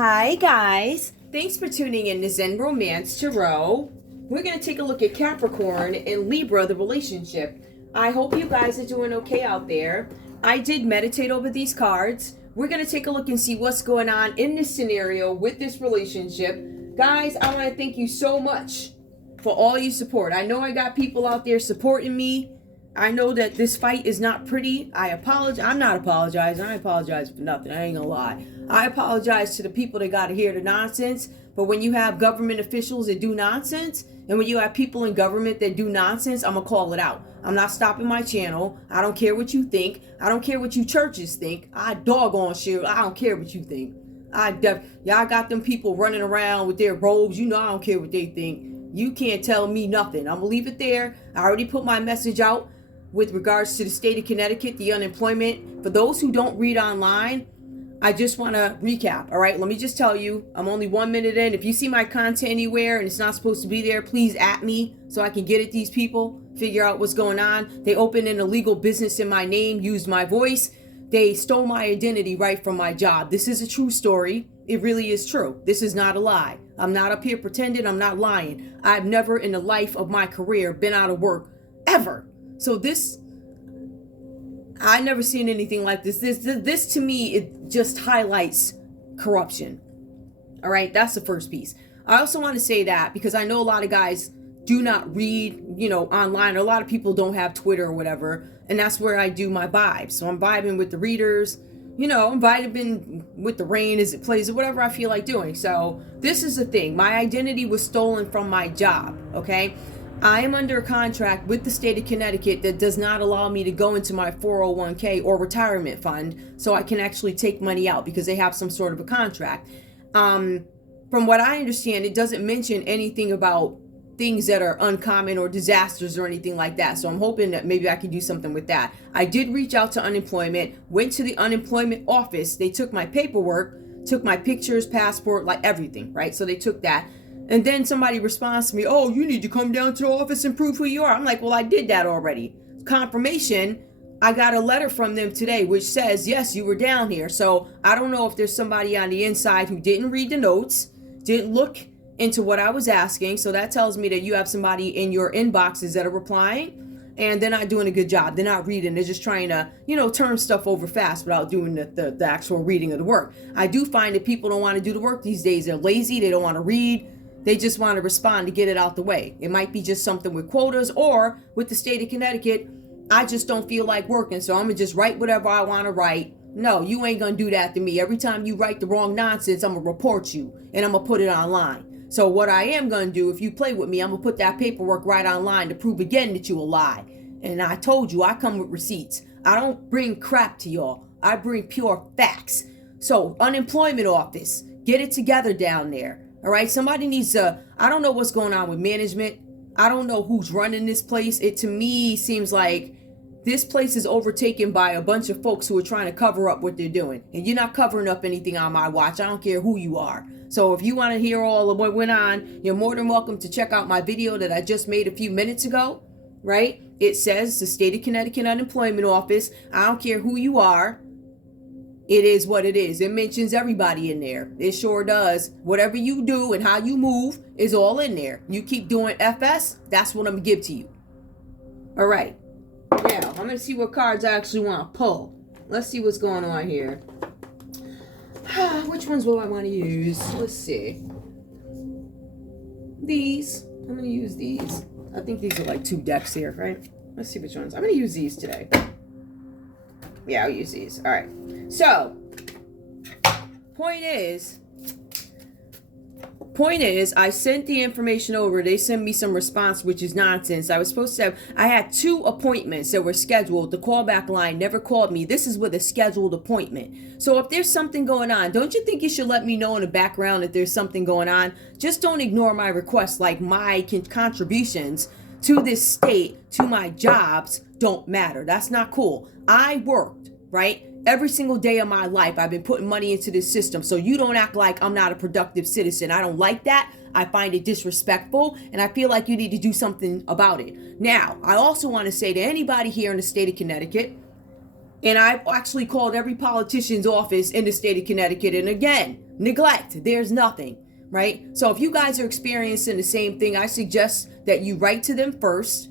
Hi guys, thanks for tuning in to Zen Romance Tarot. We're going to take a look at Capricorn and Libra, the relationship. I hope you guys are doing okay out there. I did meditate over these cards. We're going to take a look and see what's going on in this scenario with this relationship. Guys, I want to thank you so much for all your support. I know I got people out there supporting me. I know that this fight is not pretty. I apologize. I'm not apologizing. I apologize for nothing. I ain't gonna lie. I apologize to the people that gotta hear the nonsense. But when you have government officials that do nonsense, and when you have people in government that do nonsense, I'm gonna call it out. I'm not stopping my channel. I don't care what you think. I don't care what you churches think. I doggone shit. I don't care what you think. Y'all got them people running around with their robes. You know I don't care what they think. You can't tell me nothing. I'm gonna leave it there. I already put my message out with regards to the state of Connecticut, the unemployment. For those who don't read online, I just want to recap. All right, let me just tell you, I'm only 1 minute in. If you see my content anywhere and it's not supposed to be there, please at me so I can get at these people, figure out what's going on. They opened an illegal business in my name, used my voice. They stole my identity right from my job. This is a true story. It really is true. This is not a lie. I'm not up here pretending. I'm not lying. I've never in the life of my career been out of work ever. So this, I never seen anything like this. This to me, it just highlights corruption. All right, that's the first piece. I also want to say that because I know a lot of guys do not read, online. A lot of people don't have Twitter or whatever, and that's where I do my vibes. So I'm vibing with the readers. I'm vibing with the rain as it plays or whatever I feel like doing. So this is the thing. My identity was stolen from my job. Okay. I am under a contract with the state of Connecticut that does not allow me to go into my 401k or retirement fund so I can actually take money out because they have some sort of a contract. From what I understand, it doesn't mention anything about things that are uncommon or disasters or anything like that. So I'm hoping that maybe I can do something with that. I did reach out to unemployment, went to the unemployment office. They took my paperwork, took my pictures, passport, like everything, right? So they took that. And then somebody responds to me, oh, you need to come down to the office and prove who you are. I'm like, well, I did that already. Confirmation, I got a letter from them today, which says, yes, you were down here. So I don't know if there's somebody on the inside who didn't read the notes, didn't look into what I was asking. So that tells me that you have somebody in your inboxes that are replying and they're not doing a good job. They're not reading. They're just trying to, turn stuff over fast without doing the actual reading of the work. I do find that people don't want to do the work these days. They're lazy. They don't want to read. They just want to respond to get it out the way. It might be just something with quotas or with the state of Connecticut. I just don't feel like working. So I'm going to just write whatever I want to write. No, you ain't going to do that to me. Every time you write the wrong nonsense, I'm going to report you and I'm going to put it online. So what I am going to do, if you play with me, I'm going to put that paperwork right online to prove again that you a lie. And I told you, I come with receipts. I don't bring crap to y'all. I bring pure facts. So unemployment office, get it together down there. All right, somebody needs to, I don't know what's going on with management. I don't know who's running this place. It to me seems like this place is overtaken by a bunch of folks who are trying to cover up what they're doing. And you're not covering up anything on my watch. I don't care who you are. So if you want to hear all of what went on, you're more than welcome to check out my video that I just made a few minutes ago, right? It says the state of Connecticut unemployment office. I don't care who you are. It is what it is. It mentions everybody in there. It sure does. Whatever you do and how you move is all in there. You keep doing FS, that's what I'm going to give to you. All right. Now, I'm going to see what cards I actually want to pull. Let's see what's going on here. Which ones will I want to use? Let's see. These. I'm going to use these. I think these are like 2 decks here, right? Let's see which ones. I'm going to use these today. Yeah, I'll use these. All right. So, point is, I sent the information over. They sent me some response, which is nonsense. I was supposed to have, I had 2 appointments that were scheduled. The callback line never called me. This is with a scheduled appointment. So if there's something going on, don't you think you should let me know in the background if there's something going on? Just don't ignore my requests, like my contributions to this state, to my jobs, don't matter. That's not cool. I worked, right? Every single day of my life, I've been putting money into this system. So you don't act like I'm not a productive citizen. I don't like that. I find it disrespectful. And I feel like you need to do something about it. Now, I also want to say to anybody here in the state of Connecticut, And I've actually called every politician's office in the state of Connecticut. And again, neglect. There's nothing, right? So if you guys are experiencing the same thing, I suggest that you write to them first.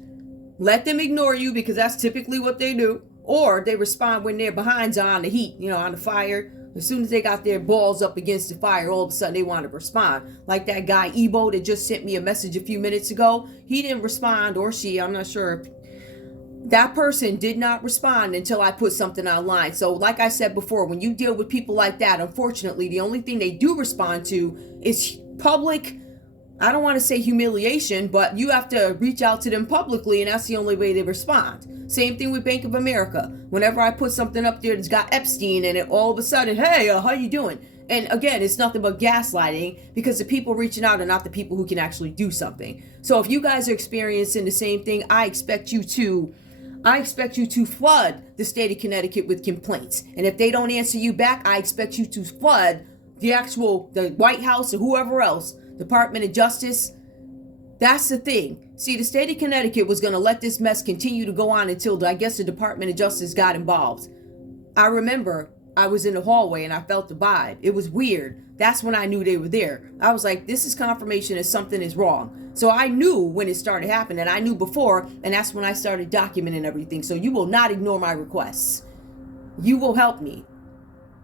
Let them ignore you, because that's typically what they do. Or they respond when their behinds are on the heat, on the fire. As soon as they got their balls up against the fire, all of a sudden they want to respond. Like that guy Ebo that just sent me a message a few minutes ago. He didn't respond, or she, I'm not sure. That person did not respond until I put something online. So like I said before, when you deal with people like that, unfortunately, the only thing they do respond to is public, I don't want to say humiliation, but you have to reach out to them publicly, and that's the only way they respond. Same thing with Bank of America. Whenever I put something up there that's got Epstein in it, all of a sudden, hey, how you doing? And again, it's nothing but gaslighting, because the people reaching out are not the people who can actually do something. So if you guys are experiencing the same thing, I expect you to flood the state of Connecticut with complaints. And if they don't answer you back, I expect you to flood the White House or whoever else, Department of Justice. That's the thing. See, the state of Connecticut was going to let this mess continue to go on until, I guess, the Department of Justice got involved. I remember I was in the hallway and I felt the vibe. It was weird. That's when I knew they were there. I was like, this is confirmation that something is wrong. So I knew when it started happening. I knew before, and that's when I started documenting everything. So you will not ignore my requests. You will help me.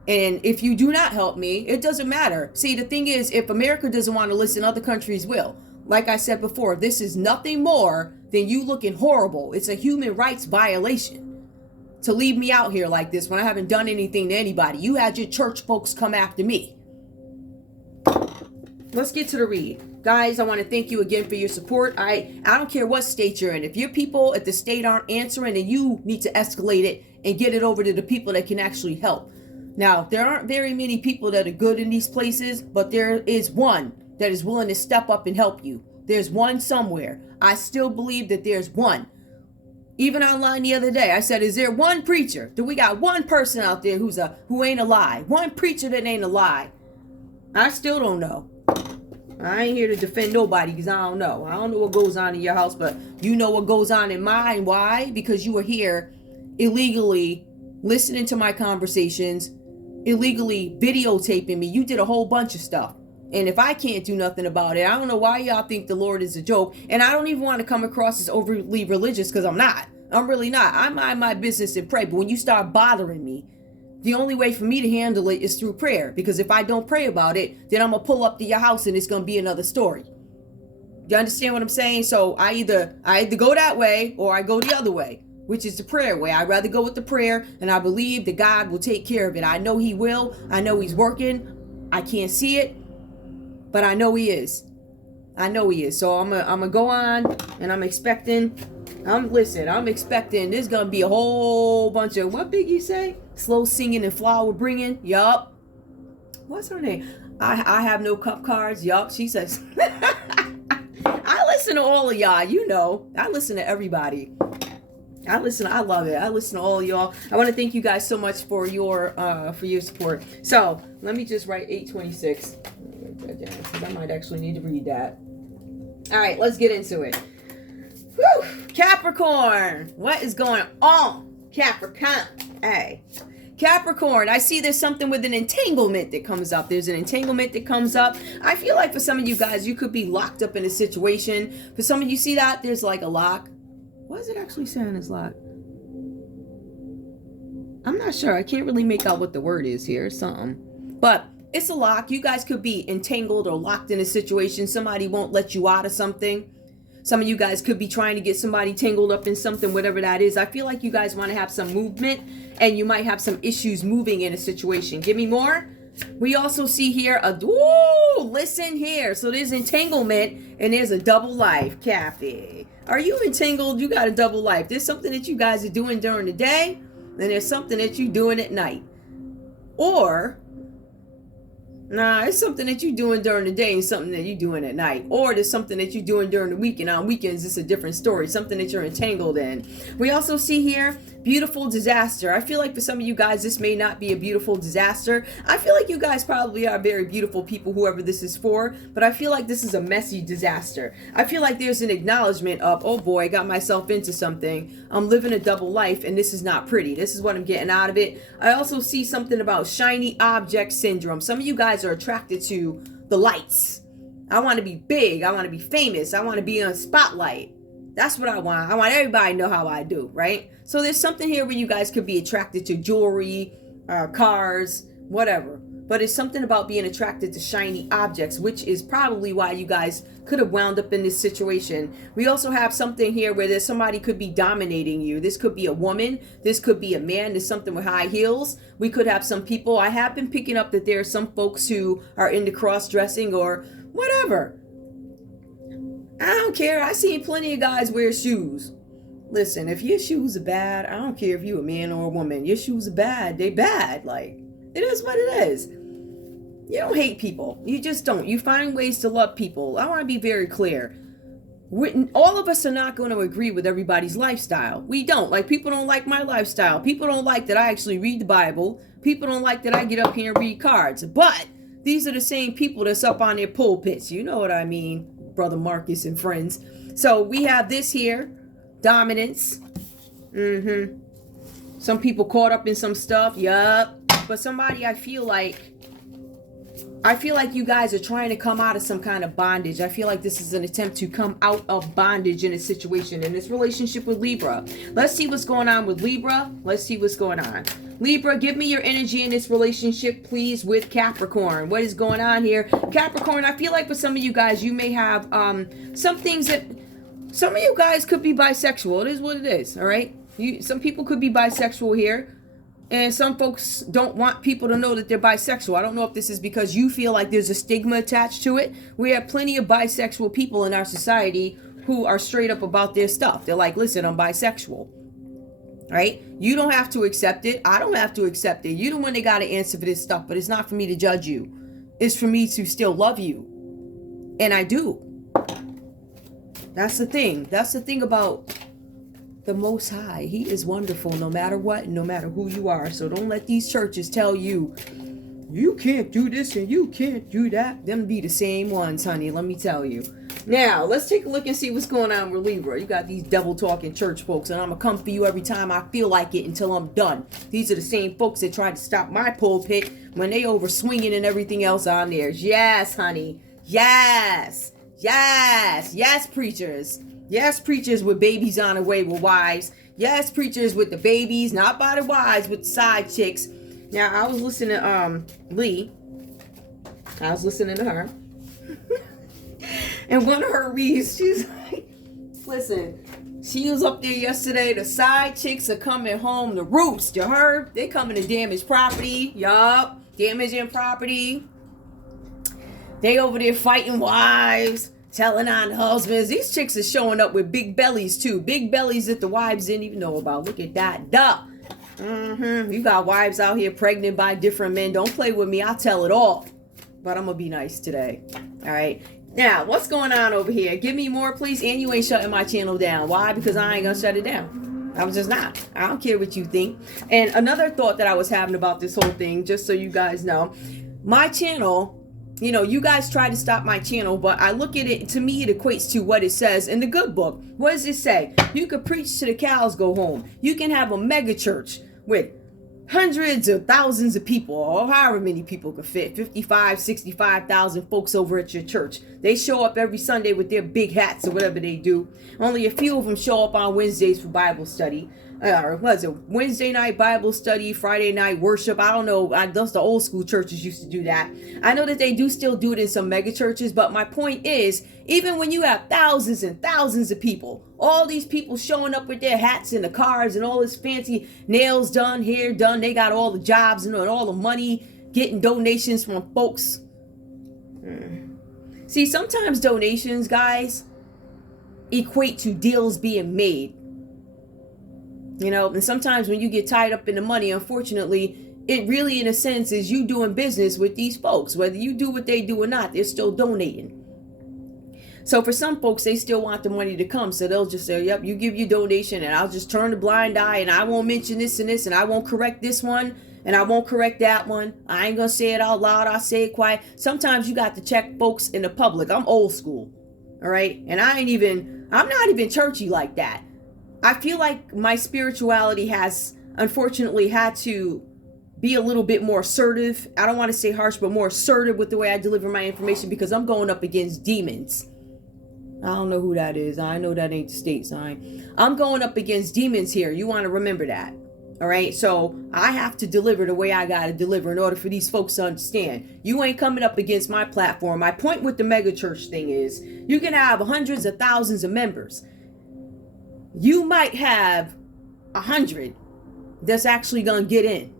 And if you do not help me, it doesn't matter. See, the thing is, if America doesn't want to listen, other countries will. Like I said before, this is nothing more than you looking horrible. It's a human rights violation to leave me out here like this when I haven't done anything to anybody. You had your church folks come after me. Let's get to the read. Guys, I want to thank you again for your support. I don't care what state you're in. If your people at the state aren't answering, then you need to escalate it and get it over to the people that can actually help. Now, there aren't very many people that are good in these places, but there is one that is willing to step up and help you. There's one somewhere. I still believe that there's one. Even online the other day, I said, is there one preacher? Do we got one person out there who ain't a lie? One preacher that ain't a lie? I still don't know. I ain't here to defend nobody, because I don't know. I don't know what goes on in your house, but you know what goes on in mine. Why? Because you are here illegally listening to my conversations, illegally videotaping me. You did a whole bunch of stuff. And if I can't do nothing about it, I don't know why y'all think the Lord is a joke. And I don't even want to come across as overly religious, because I'm not. I'm really not. I mind my business and pray. But when you start bothering me, the only way for me to handle it is through prayer. Because if I don't pray about it, then I'm going to pull up to your house and it's going to be another story. You understand what I'm saying? So I either go that way or I go the other way, which is the prayer way. I'd rather go with the prayer, and I believe that God will take care of it. I know he will. I know he's working. I can't see it, but I know he is. I know he is. So I'm gonna go on, and I'm expecting there's gonna be a whole bunch of, what Biggie say? Slow singing and flower bringing. Yup. What's her name? I have no cup cards. Yup. She says. I listen to all of y'all. You know, I listen to everybody. I love it. I listen to all of y'all. I want to thank you guys so much for your support. So let me just write 826. Write that down, because I might actually need to read that. All right, let's get into it. Whew. Capricorn, what is going on? Capricorn. Hey, Capricorn, I see there's something with an entanglement that comes up. There's an entanglement that comes up. I feel like for some of you guys, you could be locked up in a situation. For some of you, see that? There's like a lock. What is it actually saying is lock? I'm not sure. I can't really make out what the word is here. Something. But it's a lock. You guys could be entangled or locked in a situation. Somebody won't let you out of something. Some of you guys could be trying to get somebody tangled up in something, whatever that is. I feel like you guys want to have some movement, and you might have some issues moving in a situation. Give me more. We also see here listen here. So there's entanglement, and there's a double life. Kathy, are you entangled? You got a double life. There's something that you guys are doing during the day, and there's something that you're doing at night. Or, Nah, it's something that you're doing during the day and something that you're doing at night. Or there's something that you're doing during the week, and on weekends it's a different story, something that you're entangled in. We also see here, beautiful disaster. I feel like for some of you guys, this may not be a beautiful disaster. I feel like you guys probably are very beautiful people, whoever this is for, but I feel like this is a messy disaster. I feel like there's an acknowledgement of, oh boy, I got myself into something. I'm living a double life, and this is not pretty. This is what I'm getting out of it. I also see something about shiny object syndrome. Some of you guys are attracted to the lights. I want to be big. I want to be famous. I want to be on spotlight. That's what I want. I want everybody to know how I do, right? So there's something here where you guys could be attracted to jewelry, cars, whatever. But it's something about being attracted to shiny objects, which is probably why you guys could have wound up in this situation. We also have something here where there's somebody could be dominating you. This could be a woman. This could be a man. There's something with high heels. We could have some people. I have been picking up that there are some folks who are into cross-dressing or whatever. I don't care. I've seen plenty of guys wear shoes. Listen, if your shoes are bad, I don't care if you're a man or a woman. Your shoes are bad. They bad. Like, it is what it is. You don't hate people. You just don't. You find ways to love people. I want to be very clear. All of us are not going to agree with everybody's lifestyle. We don't. Like, people don't like my lifestyle. People don't like that I actually read the Bible. People don't like that I get up here and read cards. But these are the same people that's up on their pulpits. You know what I mean, Brother Marcus and friends. So we have this here. Dominance. Some people caught up in some stuff. Yup. But somebody, I feel like you guys are trying to come out of some kind of bondage. I feel like this is an attempt to come out of bondage in a situation, in this relationship with Libra. Let's see what's going on with Libra. Let's see what's going on. Libra, give me your energy in this relationship, please, with Capricorn. What is going on here? Capricorn, I feel like for some of you guys, you may have some things that... Some of you guys could be bisexual. It is what it is, all right? Some people could be bisexual here. And some folks don't want people to know that they're bisexual. I don't know if this is because you feel like there's a stigma attached to it. We have plenty of bisexual people in our society who are straight up about their stuff. They're like, listen, I'm bisexual. Right? You don't have to accept it. I don't have to accept it. You're the one that got to answer for this stuff. But it's not for me to judge you. It's for me to still love you. And I do. That's the thing. That's the thing about the Most High. He is wonderful no matter what, no matter who you are. So don't let these churches tell you, you can't do this and you can't do that. Them be the same ones, honey. Let me tell you. Now, let's take a look and see what's going on with Libra. You got these devil-talking church folks, and I'm going to come for you every time I feel like it until I'm done. These are the same folks that tried to stop my pulpit when they over swinging and everything else on theirs. Yes, honey. Yes. Yes. Yes, preachers. Yes, preachers with babies on the way with wives. Yes, preachers with the babies, not by the wives, with the side chicks. Now, I was listening to Lee. I was listening to her. And one of her reads, she's like, listen, she was up there yesterday. The side chicks are coming home to roost. You heard? They coming to damage property. Yup. Damaging property. They over there fighting wives. Telling on husbands. These chicks are showing up with big bellies too. Big bellies that the wives didn't even know about. Look at that. Duh. You got wives out here pregnant by different men. Don't play with me. I'll tell it all. But I'm going to be nice today. All right. Now, what's going on over here? Give me more, please. And you ain't shutting my channel down. Why? Because I ain't going to shut it down. I was just not. I don't care what you think. And another thought that I was having about this whole thing, just so you guys know, my channel... You know, you guys try to stop my channel, but I look at it, to me, it equates to what it says in the good book. What does it say? You could preach to the cows go home. You can have a mega church with hundreds of thousands of people, or however many people could fit, 55, 65,000 folks over at your church. They show up every Sunday with their big hats or whatever they do. Only a few of them show up on Wednesdays for Bible study. Or was it Wednesday night Bible study, Friday night worship? I don't know. Those the old school churches used to do that. I know that they do still do it in some mega churches, but my point is, even when you have thousands and thousands of people, all these people showing up with their hats and the cars and all this fancy nails done, hair done, they got all the jobs and all the money, getting donations from folks. See, sometimes donations, guys, equate to deals being made. You know, and sometimes when you get tied up in the money, unfortunately, it really, in a sense, is you doing business with these folks. Whether you do what they do or not, they're still donating. So for some folks, they still want the money to come. So they'll just say, yep, you give your donation and I'll just turn a blind eye and I won't mention this and this and I won't correct this one and I won't correct that one. I ain't going to say it out loud. I'll say it quiet. Sometimes you got to check folks in the public. I'm old school. All right. And I'm not even churchy like that. I feel like my spirituality has unfortunately had to be a little bit more assertive. I don't want to say harsh, but more assertive with the way I deliver my information because I'm going up against demons. I don't know who that is. I know that ain't the state sign. I'm going up against demons here. You want to remember that. All right. So I have to deliver the way I got to deliver in order for these folks to understand. You ain't coming up against my platform. My point with the mega church thing is you can have hundreds of thousands of members. You might have 100 that's actually going to get in.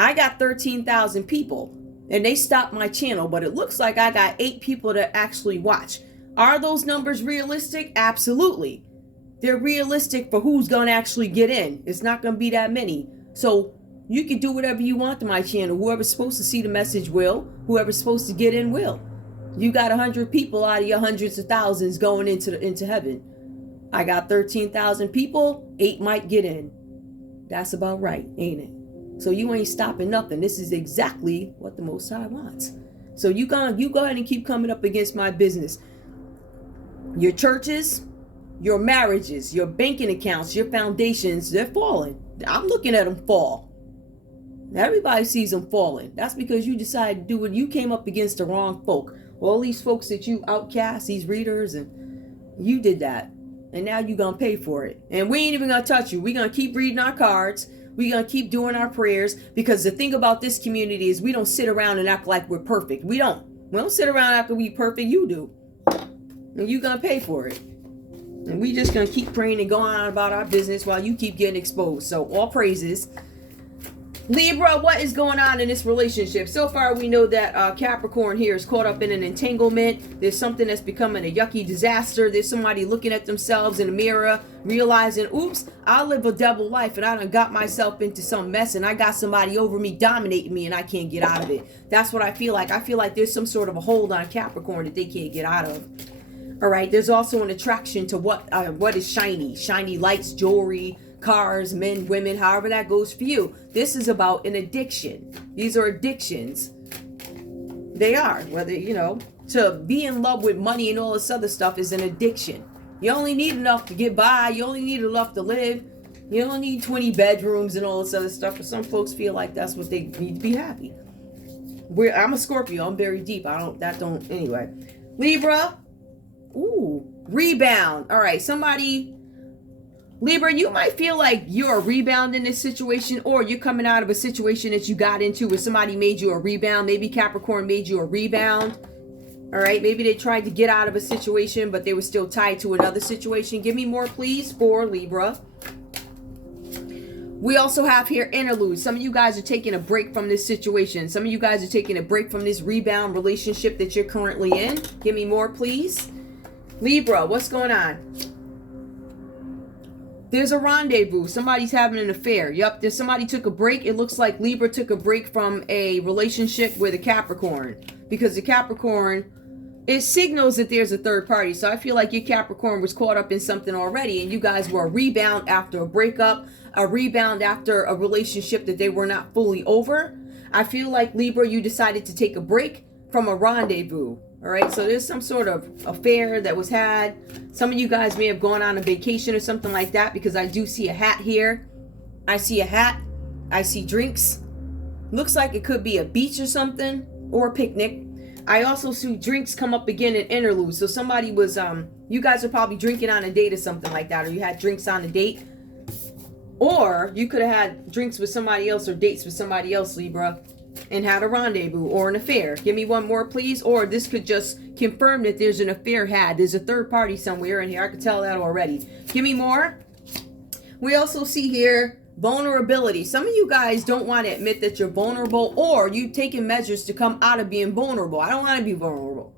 I got 13,000 people and they stopped my channel, but it looks like I got 8 people that actually watch. Are those numbers realistic? Absolutely. They're realistic for who's going to actually get in. It's not going to be that many. So you can do whatever you want to my channel. Whoever's supposed to see the message will. Whoever's supposed to get in will. You got 100 people out of your hundreds of thousands going into heaven. I got 13,000 people. 8 might get in. That's about right, ain't it? So you ain't stopping nothing. This is exactly what the Most High wants. So you go ahead and keep coming up against my business. Your churches, your marriages, your banking accounts, your foundations, they're falling. I'm looking at them fall. Everybody sees them falling. That's because you decided to do it. You came up against the wrong folk. All these folks that you outcast, these readers, and you did that. And now you're going to pay for it. And we ain't even going to touch you. We're going to keep reading our cards. We're going to keep doing our prayers. Because the thing about this community is we don't sit around and act like we're perfect. We don't sit around after we perfect. You do. And you're going to pay for it. And we just going to keep praying and going on about our business while you keep getting exposed. So all praises. Libra, what is going on in this relationship? So far, we know that Capricorn here is caught up in an entanglement. There's something that's becoming a yucky disaster. There's somebody looking at themselves in the mirror, realizing, oops, I live a double life and I done got myself into some mess and I got somebody over me dominating me and I can't get out of it. That's what I feel like. I feel like there's some sort of a hold on Capricorn that they can't get out of. All right. There's also an attraction to what is shiny lights, jewelry, cars, men, women, however that goes for you. This is about an addiction. These are addictions. They are. Whether, to be in love with money and all this other stuff is an addiction. You only need enough to get by. You only need enough to live. You don't need 20 bedrooms and all this other stuff. But some folks feel like that's what they need to be happy. I'm a Scorpio. I'm very deep. Anyway. Libra. Ooh. Rebound. All right. Libra, you might feel like you're a rebound in this situation, or you're coming out of a situation that you got into where somebody made you a rebound. Maybe Capricorn made you a rebound. All right. Maybe they tried to get out of a situation, but they were still tied to another situation. Give me more, please, for Libra. We also have here interlude. Some of you guys are taking a break from this situation. Some of you guys are taking a break from this rebound relationship that you're currently in. Give me more, please. Libra, what's going on? There's a rendezvous. Somebody's having an affair. Yep, there's somebody took a break. It looks like Libra took a break from a relationship with a Capricorn. Because the Capricorn, it signals that there's a third party. So I feel like your Capricorn was caught up in something already. And you guys were a rebound after a breakup. A rebound after a relationship that they were not fully over. I feel like, Libra, you decided to take a break from a rendezvous. All right, so there's some sort of affair that was had. Some of you guys may have gone on a vacation or something like that, because I do see a hat here. I see a hat. I see drinks. Looks like it could be a beach or something, or a picnic. I also see drinks come up again in interlude. So somebody was, you guys are probably drinking on a date or something like that, or you had drinks on a date. Or you could have had drinks with somebody else or dates with somebody else, Libra, and had a rendezvous or an affair. Give me one more, please. Or this could just confirm that there's an affair had. There's a third party somewhere in here. I could tell that already. Give me more. We also see here vulnerability. Some of you guys don't want to admit that you're vulnerable, or you've taken measures to come out of being vulnerable. I don't want to be vulnerable.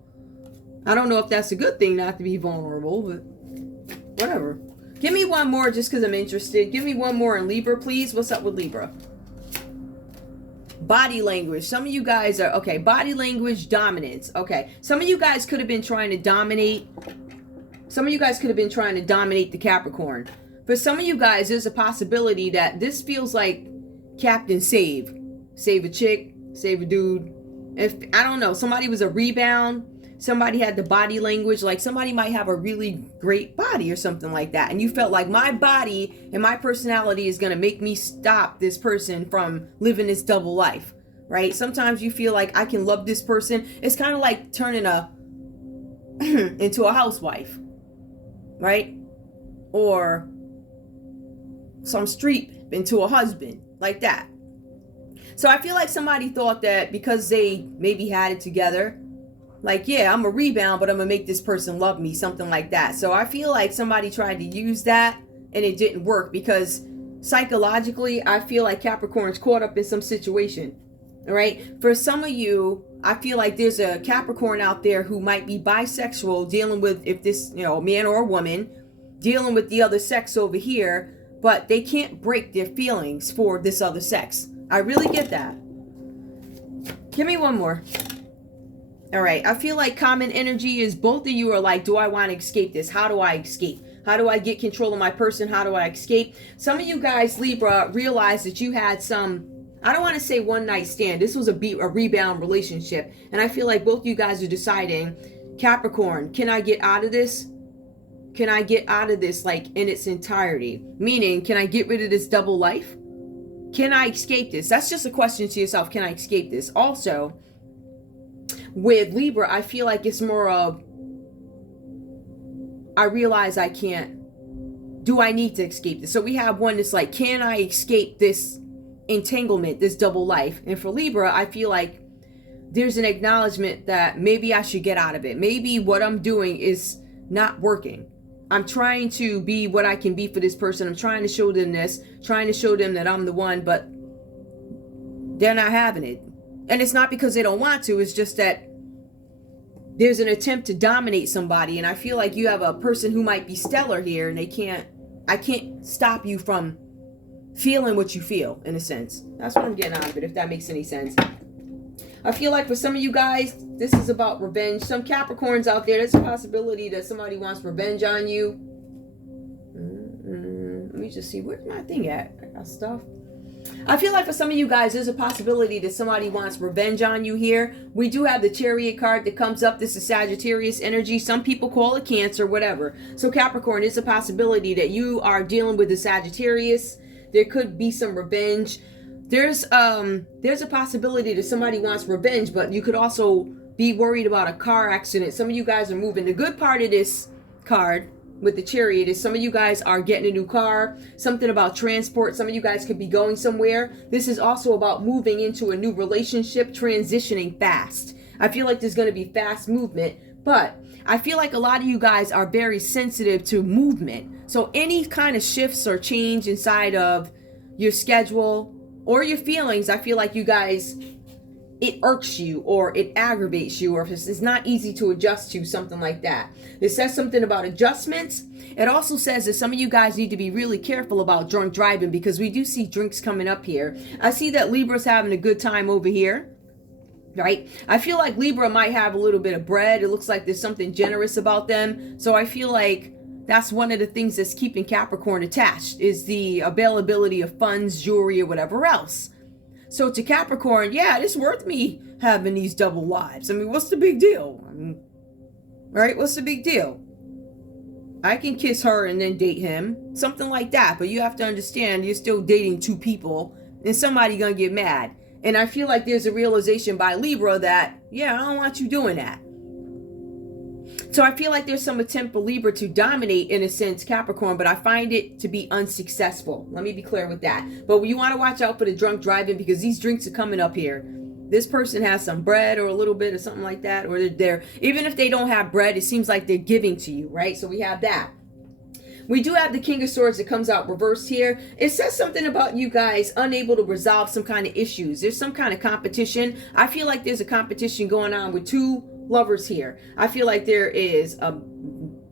I don't know if that's a good thing not to be vulnerable, but whatever. Give me one more just because I'm interested. Give me one more in Libra, please. What's up with Libra? Body language. Some of you guys are, okay, body language dominance. Okay. Some of you guys could have been trying to dominate. Some of you guys could have been trying to dominate the Capricorn. For some of you guys, there's a possibility that this feels like Captain Save. Save a chick, save a dude. If, I don't know, somebody was a rebound. Somebody had the body language, like somebody might have a really great body or something like that. And you felt like my body and my personality is going to make me stop this person from living this double life, right? Sometimes you feel like I can love this person. It's kind of like turning into a housewife, right? Or some street into a husband, like that. So I feel like somebody thought that because they maybe had it together, like, yeah, I'm a rebound, but I'm going to make this person love me, something like that. So I feel like somebody tried to use that and it didn't work because psychologically, I feel like Capricorn's caught up in some situation. All right. For some of you, I feel like there's a Capricorn out there who might be bisexual, dealing with, if this, man or a woman, dealing with the other sex over here, but they can't break their feelings for this other sex. I really get that. Give me one more. All right, I feel like common energy is both of you are like, do I want to escape this? How do I escape? How do I get control of my person? How do I escape? Some of you guys, Libra, realized that you had some, I don't want to say one night stand. This was a rebound relationship. And I feel like both you guys are deciding, Capricorn, can I get out of this? Can I get out of this like in its entirety? Meaning, can I get rid of this double life? Can I escape this? That's just a question to yourself. Can I escape this? Also, with Libra, I feel like it's more of, I realize I can't. Do I need to escape this? So we have one that's like, can I escape this entanglement, this double life? And for Libra, I feel like there's an acknowledgement that maybe I should get out of it. Maybe what I'm doing is not working. I'm trying to be what I can be for this person. I'm trying to show them this, trying to show them that I'm the one, but they're not having it. And it's not because they don't want to. It's just that there's an attempt to dominate somebody. And I feel like you have a person who might be stellar here and I can't stop you from feeling what you feel, in a sense. That's what I'm getting out of it, if that makes any sense. I feel like for some of you guys, this is about revenge. Some Capricorns out there, there's a possibility that somebody wants revenge on you. Let me just see, where's my thing at? I got stuff. I feel like for some of you guys, there's a possibility that somebody wants revenge on you here. We do have the Chariot card that comes up. This is Sagittarius energy. Some people call it Cancer, whatever. So Capricorn, it's a possibility that you are dealing with the Sagittarius. There could be some revenge. There's a possibility that somebody wants revenge, but you could also be worried about a car accident. Some of you guys are moving. The good part of this card with the Chariot is some of you guys are getting a new car, something about transport. Some of you guys could be going somewhere. This is also about moving into a new relationship, transitioning fast. I feel like there's going to be fast movement, but I feel like a lot of you guys are very sensitive to movement. So any kind of shifts or change inside of your schedule or your feelings, I feel like you guys, it irks you or it aggravates you, or if it's not easy to adjust to, something like that. It says something about adjustments. It also says that some of you guys need to be really careful about drunk driving, because we do see drinks coming up here. I see that Libra's having a good time over here, right? I feel like Libra might have a little bit of bread. It looks like there's something generous about them. So I feel like that's one of the things that's keeping Capricorn attached, is the availability of funds, jewelry, or whatever else. So to Capricorn, yeah, it's worth me having these double lives. I mean, what's the big deal? Right? What's the big deal? I can kiss her and then date him. Something like that. But you have to understand, you're still dating two people and somebody gonna get mad. And I feel like there's a realization by Libra that, yeah, I don't want you doing that. So I feel like there's some attempt for Libra to dominate, in a sense, Capricorn, but I find it to be unsuccessful. Let me be clear with that. But you want to watch out for the drunk driving, because these drinks are coming up here. This person has some bread or a little bit or something like that, or they're even if they don't have bread, it seems like they're giving to you, right? So we have that. We do have the King of Swords that comes out reversed here. It says something about you guys unable to resolve some kind of issues. There's some kind of competition. I feel like there's a competition going on with two lovers here. I feel like there is a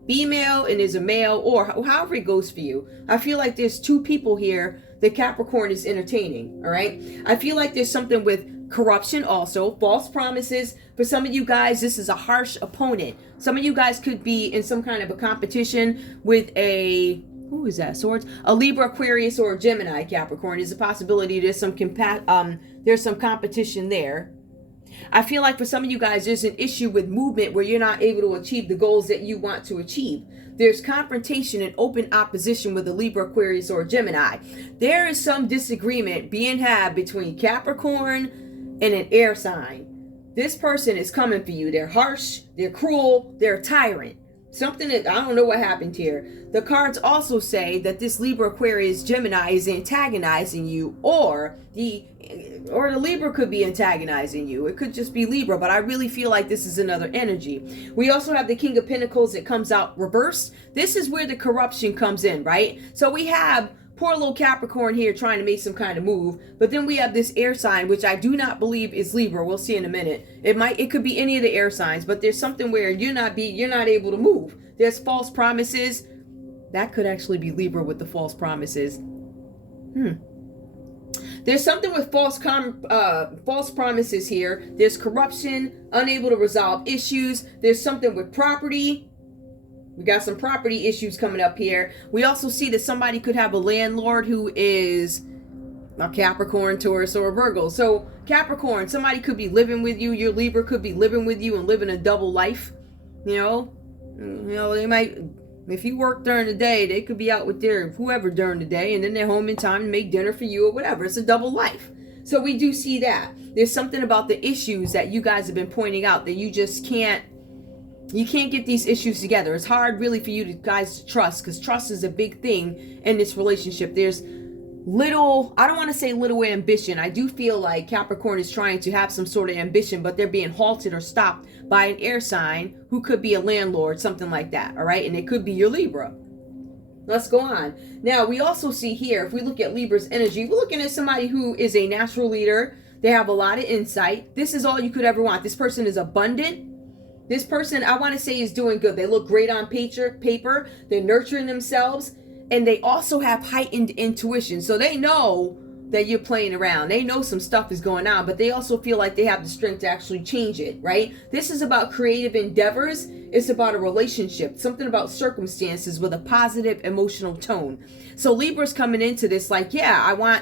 female and there's a male, or however it goes for you. I feel like there's two people here the Capricorn is entertaining, all right? I feel like there's something with corruption also, false promises. For some of you guys, this is a harsh opponent. Some of you guys could be in some kind of a competition with a, who is that, swords? A Libra, Aquarius, or a Gemini, Capricorn. There's a possibility there's some competition there. I feel like for some of you guys, there's an issue with movement where you're not able to achieve the goals that you want to achieve. There's confrontation and open opposition with a Libra, Aquarius, or a Gemini. There is some disagreement being had between Capricorn and an air sign. This person is coming for you. They're harsh, they're cruel, they're a tyrant. Something that, I don't know what happened here. The cards also say that this Libra, Aquarius, Gemini is antagonizing you, or the Libra could be antagonizing you. It could just be Libra, but I really feel like this is another energy. We also have the King of Pentacles that comes out reversed. This is where the corruption comes in, right? So we have poor little Capricorn here trying to make some kind of move, but then we have this air sign, which I do not believe is Libra. We'll see in a minute. It could be any of the air signs, but there's something where you're not able to move. There's false promises. That could actually be Libra with the false promises. There's something with false promises here. There's corruption, unable to resolve issues. There's something with property. We got some property issues coming up here. We also see that somebody could have a landlord who is a Capricorn, Taurus, or a Virgo. So Capricorn, somebody could be living with you. Your Libra could be living with you and living a double life. You know, they might, if you work during the day, they could be out with their whoever during the day, and then they're home in time to make dinner for you or whatever. It's a double life. So we do see that. There's something about the issues that you guys have been pointing out that you just can't. You can't get these issues together. It's hard really for you guys to trust, because trust is a big thing in this relationship. There's little, I don't want to say little ambition. I do feel like Capricorn is trying to have some sort of ambition, but they're being halted or stopped by an air sign who could be a landlord, something like that. All right. And it could be your Libra. Let's go on. Now, we also see here, if we look at Libra's energy, we're looking at somebody who is a natural leader. They have a lot of insight. This is all you could ever want. This person is abundant. This person, I want to say, is doing good. They look great on paper. They're nurturing themselves. And they also have heightened intuition. So they know that you're playing around. They know some stuff is going on, but they also feel like they have the strength to actually change it, right? This is about creative endeavors. It's about a relationship, something about circumstances with a positive emotional tone. So Libra's coming into this like, yeah,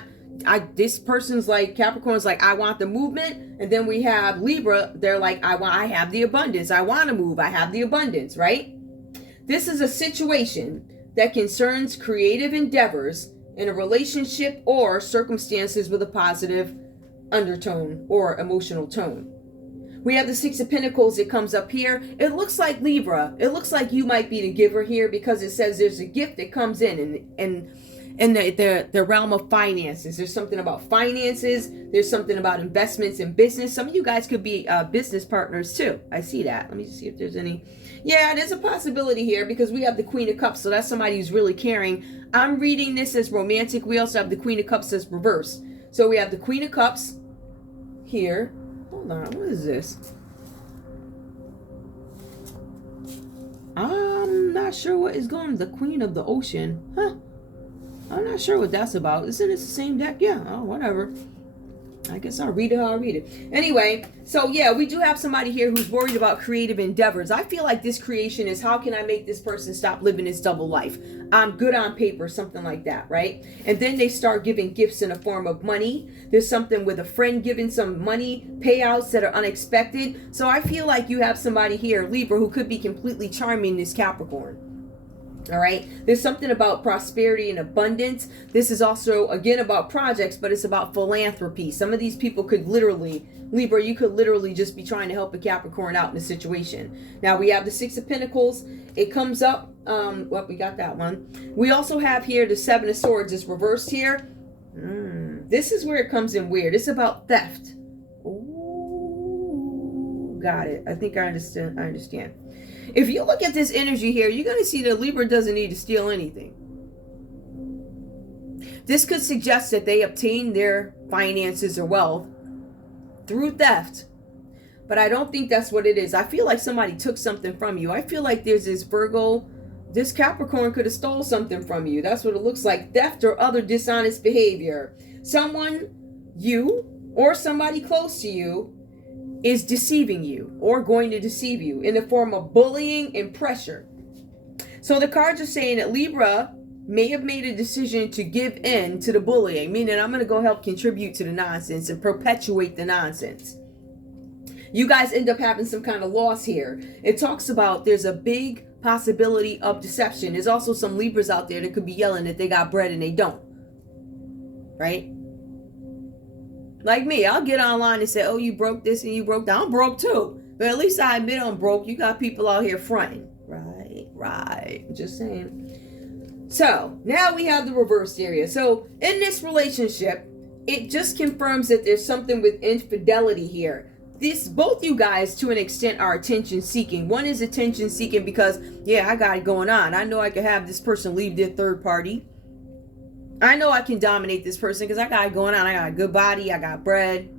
this person's like, Capricorn's like, I want the movement. And then we have Libra. They're like, I have the abundance. I want to move. I have the abundance, right? This is a situation that concerns creative endeavors in a relationship or circumstances with a positive undertone or emotional tone. We have the Six of Pentacles. It comes up here. It looks like Libra. It looks like you might be the giver here, because it says there's a gift that comes in the realm of finances. There's something about finances. There's something about investments in business. Some of you guys could be business partners too. I see that. Let me see if there's any. Yeah, there's a possibility here, because we have the Queen of Cups. So that's somebody who's really caring. I'm reading this as romantic. We also have the Queen of Cups as reversed. So we have the Queen of Cups here. Hold on. What is this? I'm not sure what is going on. The Queen of the Ocean. Huh. I'm not sure what that's about. Isn't it the same deck? Yeah. Oh, whatever. I guess I'll read it how I read it. Anyway, so yeah, we do have somebody here who's worried about creative endeavors. I feel like this creation is, how can I make this person stop living this double life? I'm good on paper, something like that, right? And then they start giving gifts in a form of money. There's something with a friend giving some money, payouts that are unexpected. So I feel like you have somebody here, Libra, who could be completely charming this Capricorn. All right. There's something about prosperity and abundance. This is also, again, about projects, but it's about philanthropy. Some of these people could literally, Libra, you could literally just be trying to help a Capricorn out in a situation. Now we have the Six of Pentacles. It comes up. Well, we got that one. We also have here the Seven of Swords is reversed here. This is where it comes in weird. It's about theft. Ooh, got it. I think I understand. If you look at this energy here, you're going to see that Libra doesn't need to steal anything. This could suggest that they obtain their finances or wealth through theft. But I don't think that's what it is. I feel like somebody took something from you. I feel like there's this Virgo This Capricorn could have stole something from you. That's what it looks like. Theft or other dishonest behavior. Someone, you or somebody close to you, is deceiving you or going to deceive you in the form of bullying and pressure. So the cards are saying that Libra may have made a decision to give in to the bullying, meaning I'm going to go help contribute to the nonsense and perpetuate the nonsense. You guys end up having some kind of loss here. It talks about there's a big possibility of deception. There's also some Libras out there that could be yelling that they got bread and they don't. Right? Like me, I'll get online and say, oh, you broke this and you broke that. I'm broke too. But at least I admit I'm broke. You got people out here fronting. Right. Just saying. So, now we have the reverse area. So, in this relationship, it just confirms that there's something with infidelity here. Both you guys, to an extent, are attention seeking. One is attention seeking because, yeah, I got it going on. I know I can have this person leave their third party. I know I can dominate this person because I got it going on. I got a good body. I got bread.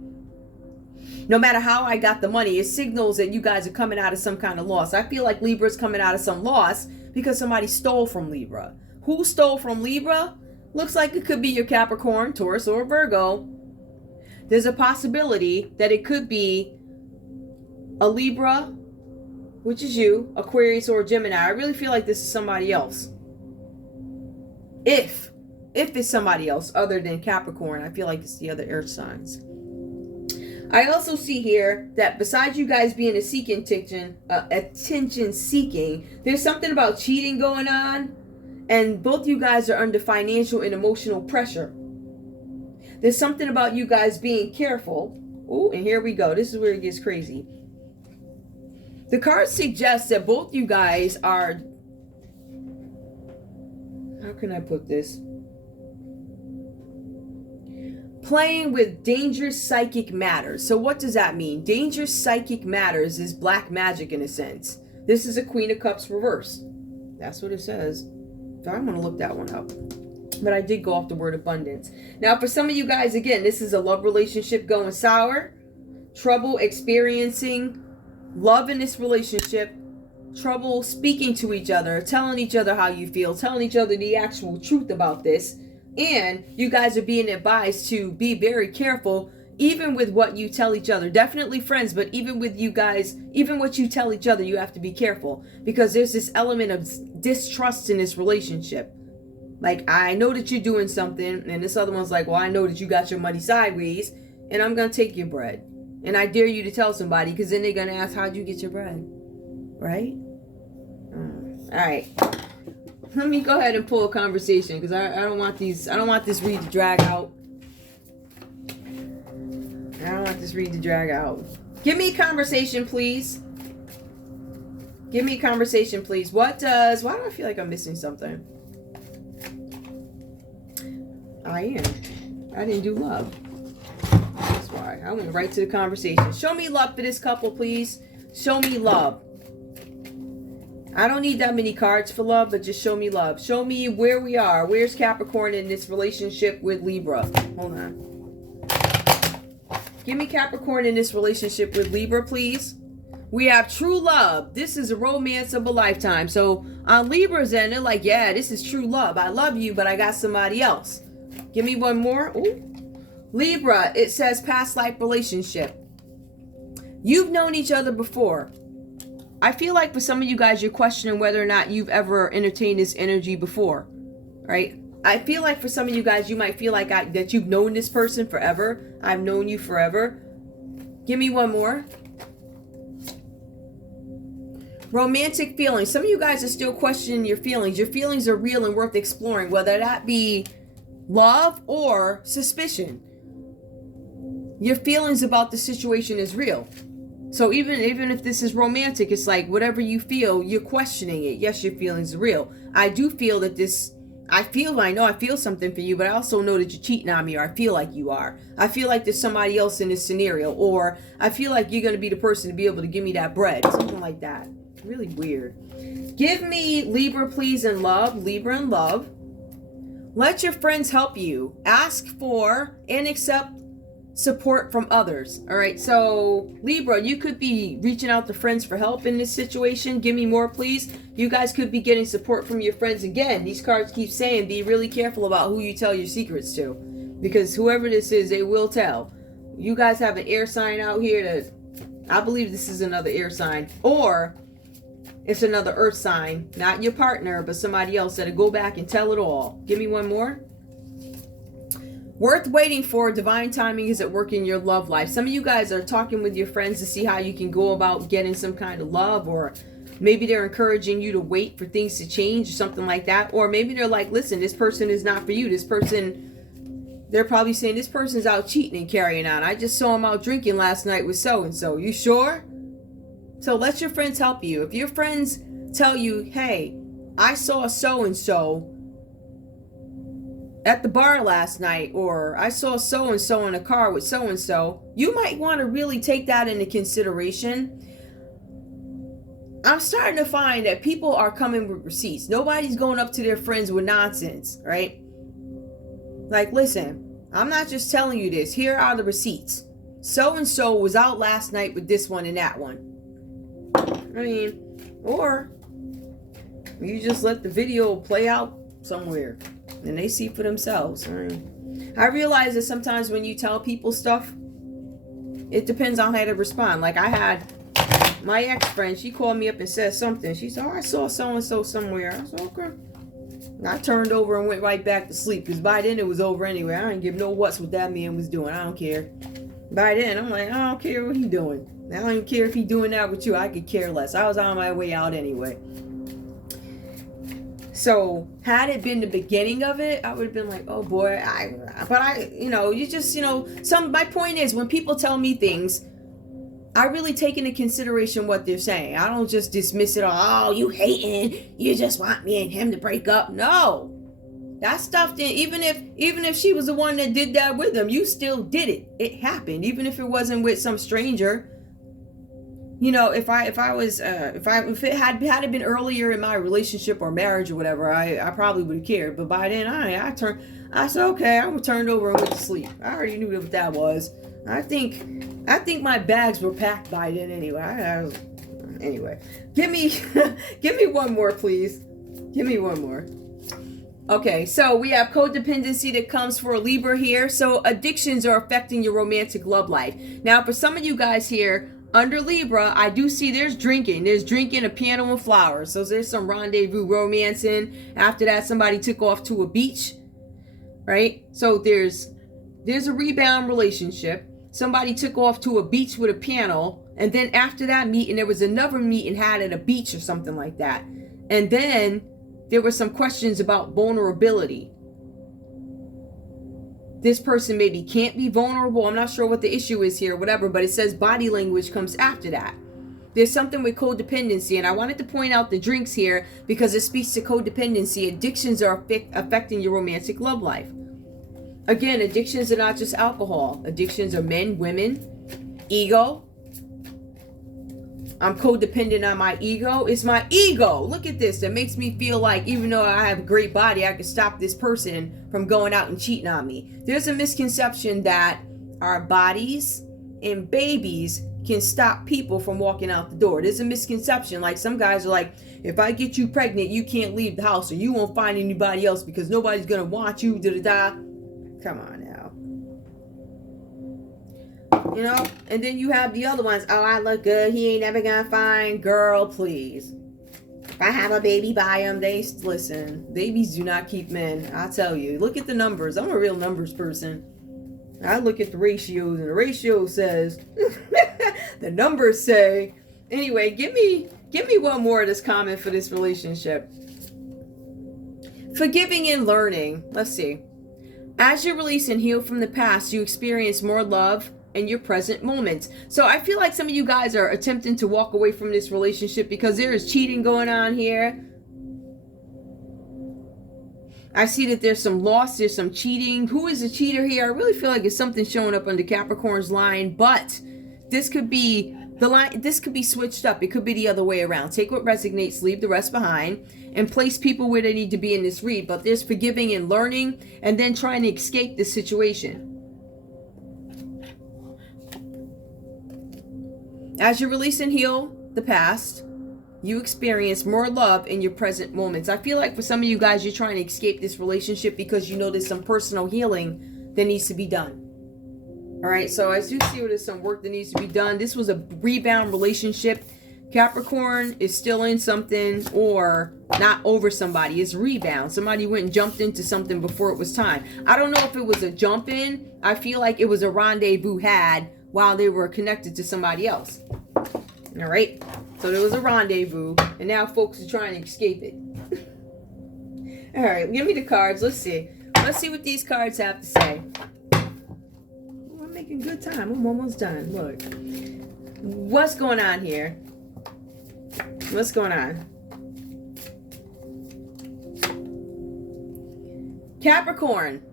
No matter how I got the money, it signals that you guys are coming out of some kind of loss. I feel like Libra's coming out of some loss because somebody stole from Libra. Who stole from Libra? Looks like it could be your Capricorn, Taurus, or Virgo. There's a possibility that it could be a Libra, which is you, Aquarius, or Gemini. I really feel like this is somebody else. If it's somebody else other than Capricorn, I feel like it's the other earth signs. I also see here that besides you guys being attention seeking, there's something about cheating going on, and both you guys are under financial and emotional pressure. There's something about you guys being careful. Oh, and here we go. This is where it gets crazy. The cards suggest that both you guys are, how can I put this? Playing with dangerous psychic matters. So what does that mean? Dangerous psychic matters is black magic in a sense. This is a Queen of Cups reverse. That's what it says. So I'm going to look that one up. But I did go off the word abundance. Now for some of you guys, again, this is a love relationship going sour. Trouble experiencing love in this relationship. Trouble speaking to each other. Telling each other how you feel. Telling each other the actual truth about this. And you guys are being advised to be very careful, even with what you tell each other. Definitely friends, but even with you guys, even what you tell each other, you have to be careful. Because there's this element of distrust in this relationship. Like, I know that you're doing something, and this other one's like, well, I know that you got your money sideways, and I'm going to take your bread. And I dare you to tell somebody, because then they're going to ask, how'd you get your bread? Right? All right. Let me go ahead and pull a conversation because I don't want this read to drag out. I don't want this read to drag out. Give me a conversation, please. Give me a conversation, please. Why do I feel like I'm missing something? I am. I didn't do love. That's why. I went right to the conversation. Show me love for this couple, please. Show me love. I don't need that many cards for love, but just show me love. Show me where we are. Where's Capricorn in this relationship with Libra? Hold on. Give me Capricorn in this relationship with Libra, please. We have true love. This is a romance of a lifetime. So on Libra's end, they're like, yeah, this is true love. I love you, but I got somebody else. Give me one more. Ooh. Libra, it says past life relationship. You've known each other before. I feel like for some of you guys, you're questioning whether or not you've ever entertained this energy before, right? I feel like for some of you guys, you might feel like that you've known this person forever. I've known you forever. Give me one more. Romantic feelings. Some of you guys are still questioning your feelings. Your feelings are real and worth exploring, whether that be love or suspicion. Your feelings about the situation is real. So even if this is romantic, it's like whatever you feel, you're questioning it. Yes, your feelings are real. I do feel that I know I feel something for you, but I also know that you're cheating on me, or I feel like you are. I feel like there's somebody else in this scenario, or I feel like you're going to be the person to be able to give me that bread. Something like that. Really weird. Give me Libra, please, and love. Libra and love. Let your friends help you. Ask for and accept support from others. All right, so Libra, you could be reaching out to friends for help in this situation. Give me more, please. You guys could be getting support from your friends. Again, these cards keep saying be really careful about who you tell your secrets to, because whoever this is, they will tell. You guys have an air sign out here that I believe this is another air sign, or it's another earth sign, not your partner, but somebody else that'll go back and tell it all. Give me one more. Worth waiting for. Divine timing is at work in your love life. Some of you guys are talking with your friends to see how you can go about getting some kind of love, or maybe they're encouraging you to wait for things to change or something like that. Or maybe they're like, listen, this person is not for you. This person, they're probably saying this person's out cheating and carrying on. I just saw him out drinking last night with so-and-so. You sure? So let your friends help you. If your friends tell you, hey, I saw so-and-so at the bar last night, or I saw so-and-so in a car with so-and-so, you might want to really take that into consideration. I'm starting to find that people are coming with receipts. Nobody's going up to their friends with nonsense, right? Like, listen, I'm not just telling you this. Here are the receipts. So-and-so was out last night with this one and that one. I mean, or you just let the video play out somewhere and they see for themselves. I realize that sometimes when you tell people stuff, it depends on how they respond. Like I had my ex-friend, she called me up and said something. She said, oh, I saw so-and-so somewhere. I said, okay. And I turned over and went right back to sleep, because by then it was over anyway. I didn't give no what's what that man was doing. I don't care. By then, I'm like, I don't care what he's doing. I don't even care if he's doing that with you. I could care less. I was on my way out anyway. So had it been the beginning of it, I would have been like, oh boy, my point is, when people tell me things, I really take into consideration what they're saying. I don't just dismiss it all. Oh, you hating, you just want me and him to break up. No, that stuff didn't, even if she was the one that did that with him, you still did it. It happened, even if it wasn't with some stranger. You know, if it had been earlier in my relationship or marriage or whatever, I probably would have cared. But by then, I said, okay, I turned over and went to sleep. I already knew what that was. I think my bags were packed by then anyway. Anyway, give me one more, please. Give me one more. Okay, so we have codependency that comes for a Libra here. So addictions are affecting your romantic love life. Now, for some of you guys here, under Libra, I do see there's drinking. There's drinking, a piano, and flowers. So there's some rendezvous romancing. After that, somebody took off to a beach, right? So there's a rebound relationship. Somebody took off to a beach with a piano. And then after that meeting, there was another meeting had at a beach or something like that. And then there were some questions about vulnerability. This person maybe can't be vulnerable. I'm not sure what the issue is here, whatever, but it says body language comes after that. There's something with codependency, and I wanted to point out the drinks here because it speaks to codependency. Addictions are affecting your romantic love life. Again, addictions are not just alcohol. Addictions are men, women, ego. I'm codependent on my ego. It's my ego. Look at this. That makes me feel like even though I have a great body, I can stop this person from going out and cheating on me. There's a misconception that our bodies and babies can stop people from walking out the door. There's a misconception. Like some guys are like, if I get you pregnant, you can't leave the house or you won't find anybody else because nobody's going to want you. Come on now. You know, and then you have the other ones. Oh, I look good. He ain't never gonna find. Girl, please. If I have a baby by him, listen. Babies do not keep men. I'll tell you. Look at the numbers. I'm a real numbers person. I look at the ratios, and the ratio says, the numbers say. Anyway, give me one more of this comment for this relationship. Forgiving and learning. Let's see. As you release and heal from the past, you experience more love in your present moments. So I feel like some of you guys are attempting to walk away from this relationship because there is cheating going on here. I see that there's some loss, there's some cheating. Who is the cheater here? I really feel like it's something showing up under Capricorn's line, but this could be the line. This could be switched up. It could be the other way around. Take what resonates, leave the rest behind, and place people where they need to be in this read. But there's forgiving and learning, and then trying to escape this situation. As you release and heal the past, you experience more love in your present moments. I feel like for some of you guys, you're trying to escape this relationship because you know there's some personal healing that needs to be done. All right, so I do see there's some work that needs to be done. This was a rebound relationship. Capricorn is still in something, or not over somebody. It's rebound. Somebody went and jumped into something before it was time. I don't know if it was a jump in. I feel like it was a rendezvous had while they were connected to somebody else. All right, so there was a rendezvous, and now folks are trying to escape it. All right, give me the cards. Let's see what these cards have to say. I'm making good time. I'm almost done. Look, what's going on here? What's going on? Capricorn,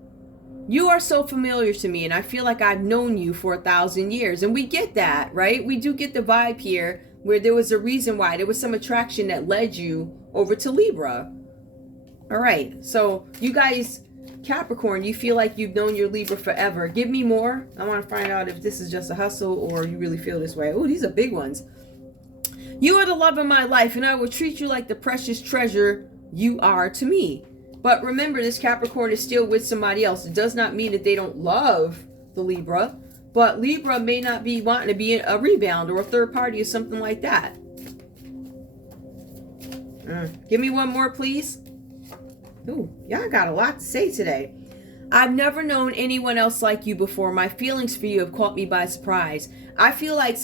you are so familiar to me, and I feel like I've known you for 1,000 years. And we get that, right? We do get the vibe here where there was a reason why. There was some attraction that led you over to Libra. All right. So you guys, Capricorn, you feel like you've known your Libra forever. Give me more. I want to find out if this is just a hustle or you really feel this way. Oh, these are big ones. You are the love of my life, and I will treat you like the precious treasure you are to me. But remember, this Capricorn is still with somebody else. It does not mean that they don't love the Libra, but Libra may not be wanting to be a rebound or a third party or something like that. Give me one more, please. Ooh, y'all got a lot to say today. I've never known anyone else like you before. My feelings for you have caught me by surprise. I feel like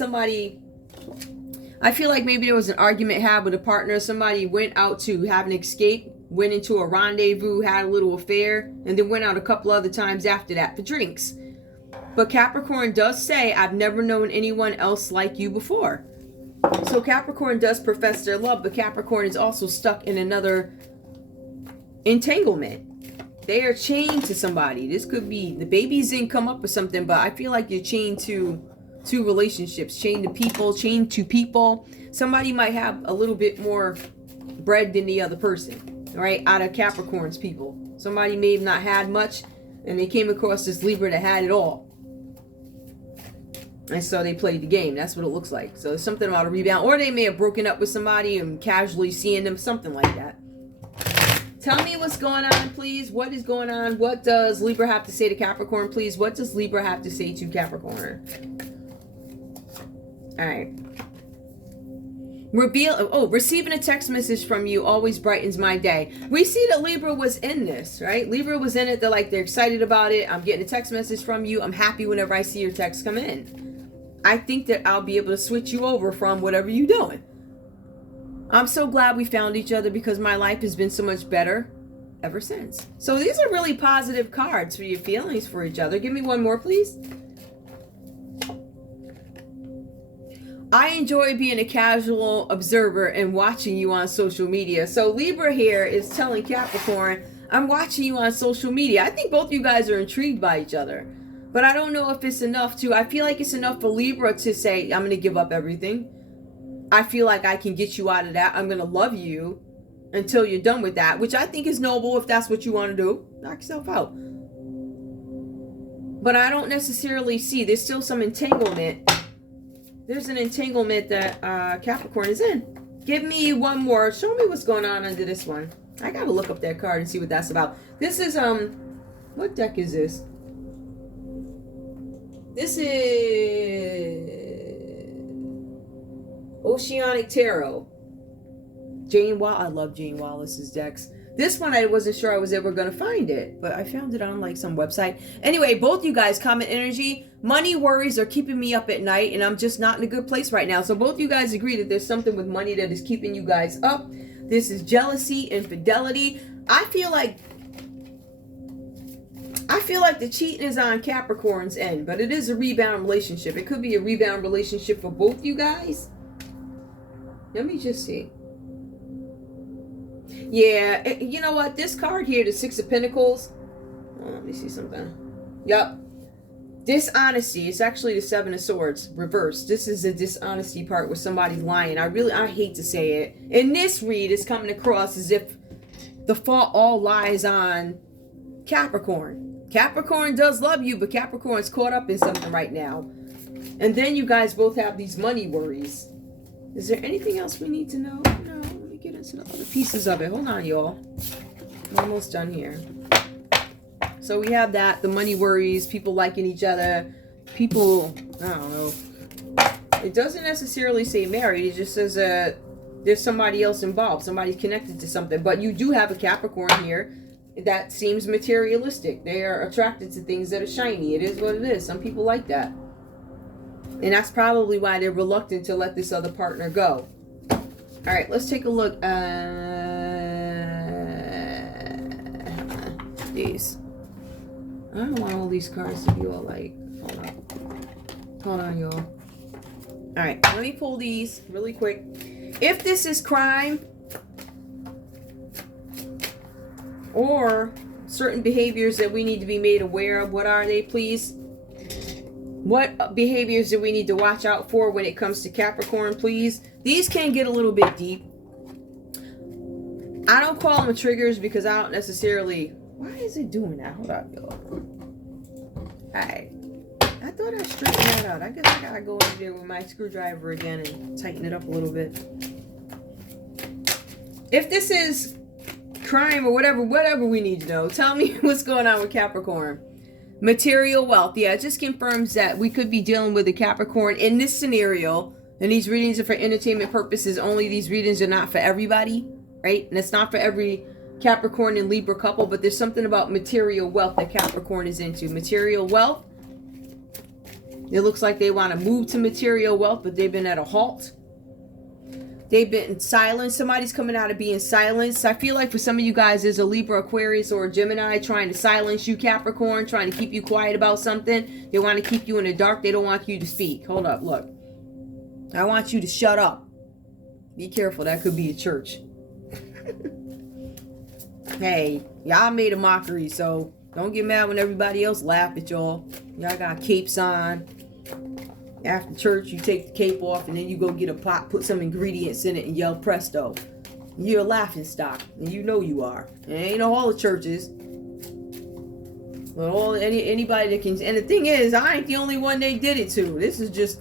maybe there was an argument had with a partner. Somebody went out to have an escape, went into a rendezvous, had a little affair, and then went out a couple other times after that for drinks. But Capricorn does say, I've never known anyone else like you before. So Capricorn does profess their love, but Capricorn is also stuck in another entanglement. They are chained to somebody. This could be the babies didn't come up with something, but I feel like you're chained to relationships, chained to people. Somebody might have a little bit more bread than the other person, right? Out of Capricorn's people. Somebody may have not had much, and they came across this Libra that had it all. And so they played the game. That's what it looks like. So there's something about a rebound. Or they may have broken up with somebody and casually seeing them, something like that. Tell me what's going on, please. What is going on? What does Libra have to say to Capricorn, please? What does Libra have to say to Capricorn? All right. Receiving a text message from you always brightens my day. We see that Libra was in this, right? Libra was in it. They're excited about it. I'm getting a text message from you. I'm happy whenever I see your text come in. I think that I'll be able to switch you over from whatever you're doing. I'm so glad we found each other because my life has been so much better ever since. So these are really positive cards for your feelings for each other. Give me one more, please. I enjoy being a casual observer and watching you on social media. So Libra here is telling Capricorn, I'm watching you on social media. I think both you guys are intrigued by each other. But I don't know if it's enough to, I feel like it's enough for Libra to say, I'm going to give up everything. I feel like I can get you out of that. I'm going to love you until you're done with that, which I think is noble if that's what you want to do. Knock yourself out. But I don't necessarily see, there's still some entanglement. There's an entanglement that Capricorn is in. Give me one more. Show me what's going on under this one. I got to look up that card and see what that's about. This is, what deck is this? This is Oceanic Tarot. Jane Wallace. I love Jane Wallace's decks. This one, I wasn't sure I was ever going to find it, but I found it on some website. Anyway, both you guys, common energy. Money worries are keeping me up at night, and I'm just not in a good place right now. So both you guys agree that there's something with money that is keeping you guys up. This is jealousy, infidelity. I feel like the cheating is on Capricorn's end, but it is a rebound relationship. It could be a rebound relationship for both you guys. Let me just see. Yeah, you know what? This card here, the Six of Pentacles. Let me see something. Yup. Dishonesty. It's actually the Seven of Swords reversed. This is the dishonesty part where somebody's lying. I hate to say it. In this read, it's coming across as if the fault all lies on Capricorn. Capricorn does love you, but Capricorn's caught up in something right now. And then you guys both have these money worries. Is there anything else we need to know? No, let me get into the other pieces of it. Hold on, y'all. I'm almost done here. So we have that, the money worries, people liking each other, people, I don't know. It doesn't necessarily say married. It just says there's somebody else involved. Somebody's connected to something. But you do have a Capricorn here that seems materialistic. They are attracted to things that are shiny. It is what it is. Some people like that. And that's probably why they're reluctant to let this other partner go. All right, let's take a look at these. I don't want all these cards to be all like, hold on, y'all. All right, let me pull these really quick. If this is crime or certain behaviors that we need to be made aware of, what are they, please? What behaviors do we need to watch out for when it comes to Capricorn, please? These can get a little bit deep. I don't call them triggers because I don't necessarily... Why is it doing that? Hold up, y'all. Alright. I thought I straightened that out. I guess I gotta go in there with my screwdriver again and tighten it up a little bit. If this is crime or whatever we need to know, tell me what's going on with Capricorn. Material wealth. Yeah, it just confirms that we could be dealing with a Capricorn in this scenario. And these readings are for entertainment purposes only. These readings are not for everybody, right? And it's not for every Capricorn and Libra couple, but there's something about material wealth that Capricorn is into. Material wealth. It looks like they want to move to material wealth, but they've been at a halt. They've been silenced. Somebody's coming out of being silenced. I feel like for some of you guys, there's a Libra, Aquarius, or a Gemini trying to silence you, Capricorn, trying to keep you quiet about something. They want to keep you in the dark. They don't want you to speak. Hold up, look. I want you to shut up. Be careful. That could be a church. Hey, y'all made a mockery, so don't get mad when everybody else laugh at y'all. Y'all got capes on. After church, you take the cape off and then you go get a pot, put some ingredients in it and yell presto. You're a laughing stock, and you know you are. It ain't all the churches. But anybody that can, and the thing is, I ain't the only one they did it to. This is just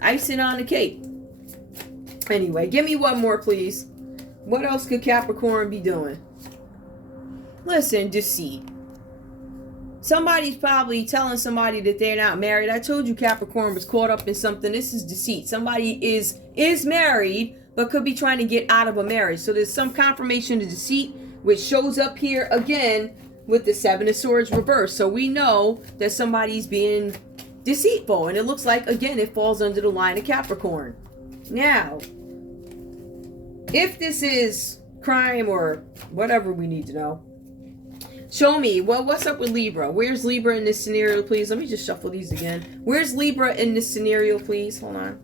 icing on the cake. Anyway, give me one more, please. What else could Capricorn be doing? Listen, deceit. Somebody's probably telling somebody that they're not married. I told you Capricorn was caught up in something. This is deceit. Somebody is married, but could be trying to get out of a marriage. So there's some confirmation of deceit, which shows up here again with the Seven of Swords reversed. So we know that somebody's being deceitful. And it looks like, again, it falls under the line of Capricorn. Now, if this is crime or whatever we need to know, show me, well, what's up with Libra? Where's Libra in this scenario, please? Let me just shuffle these again. Where's Libra in this scenario, please? Hold on.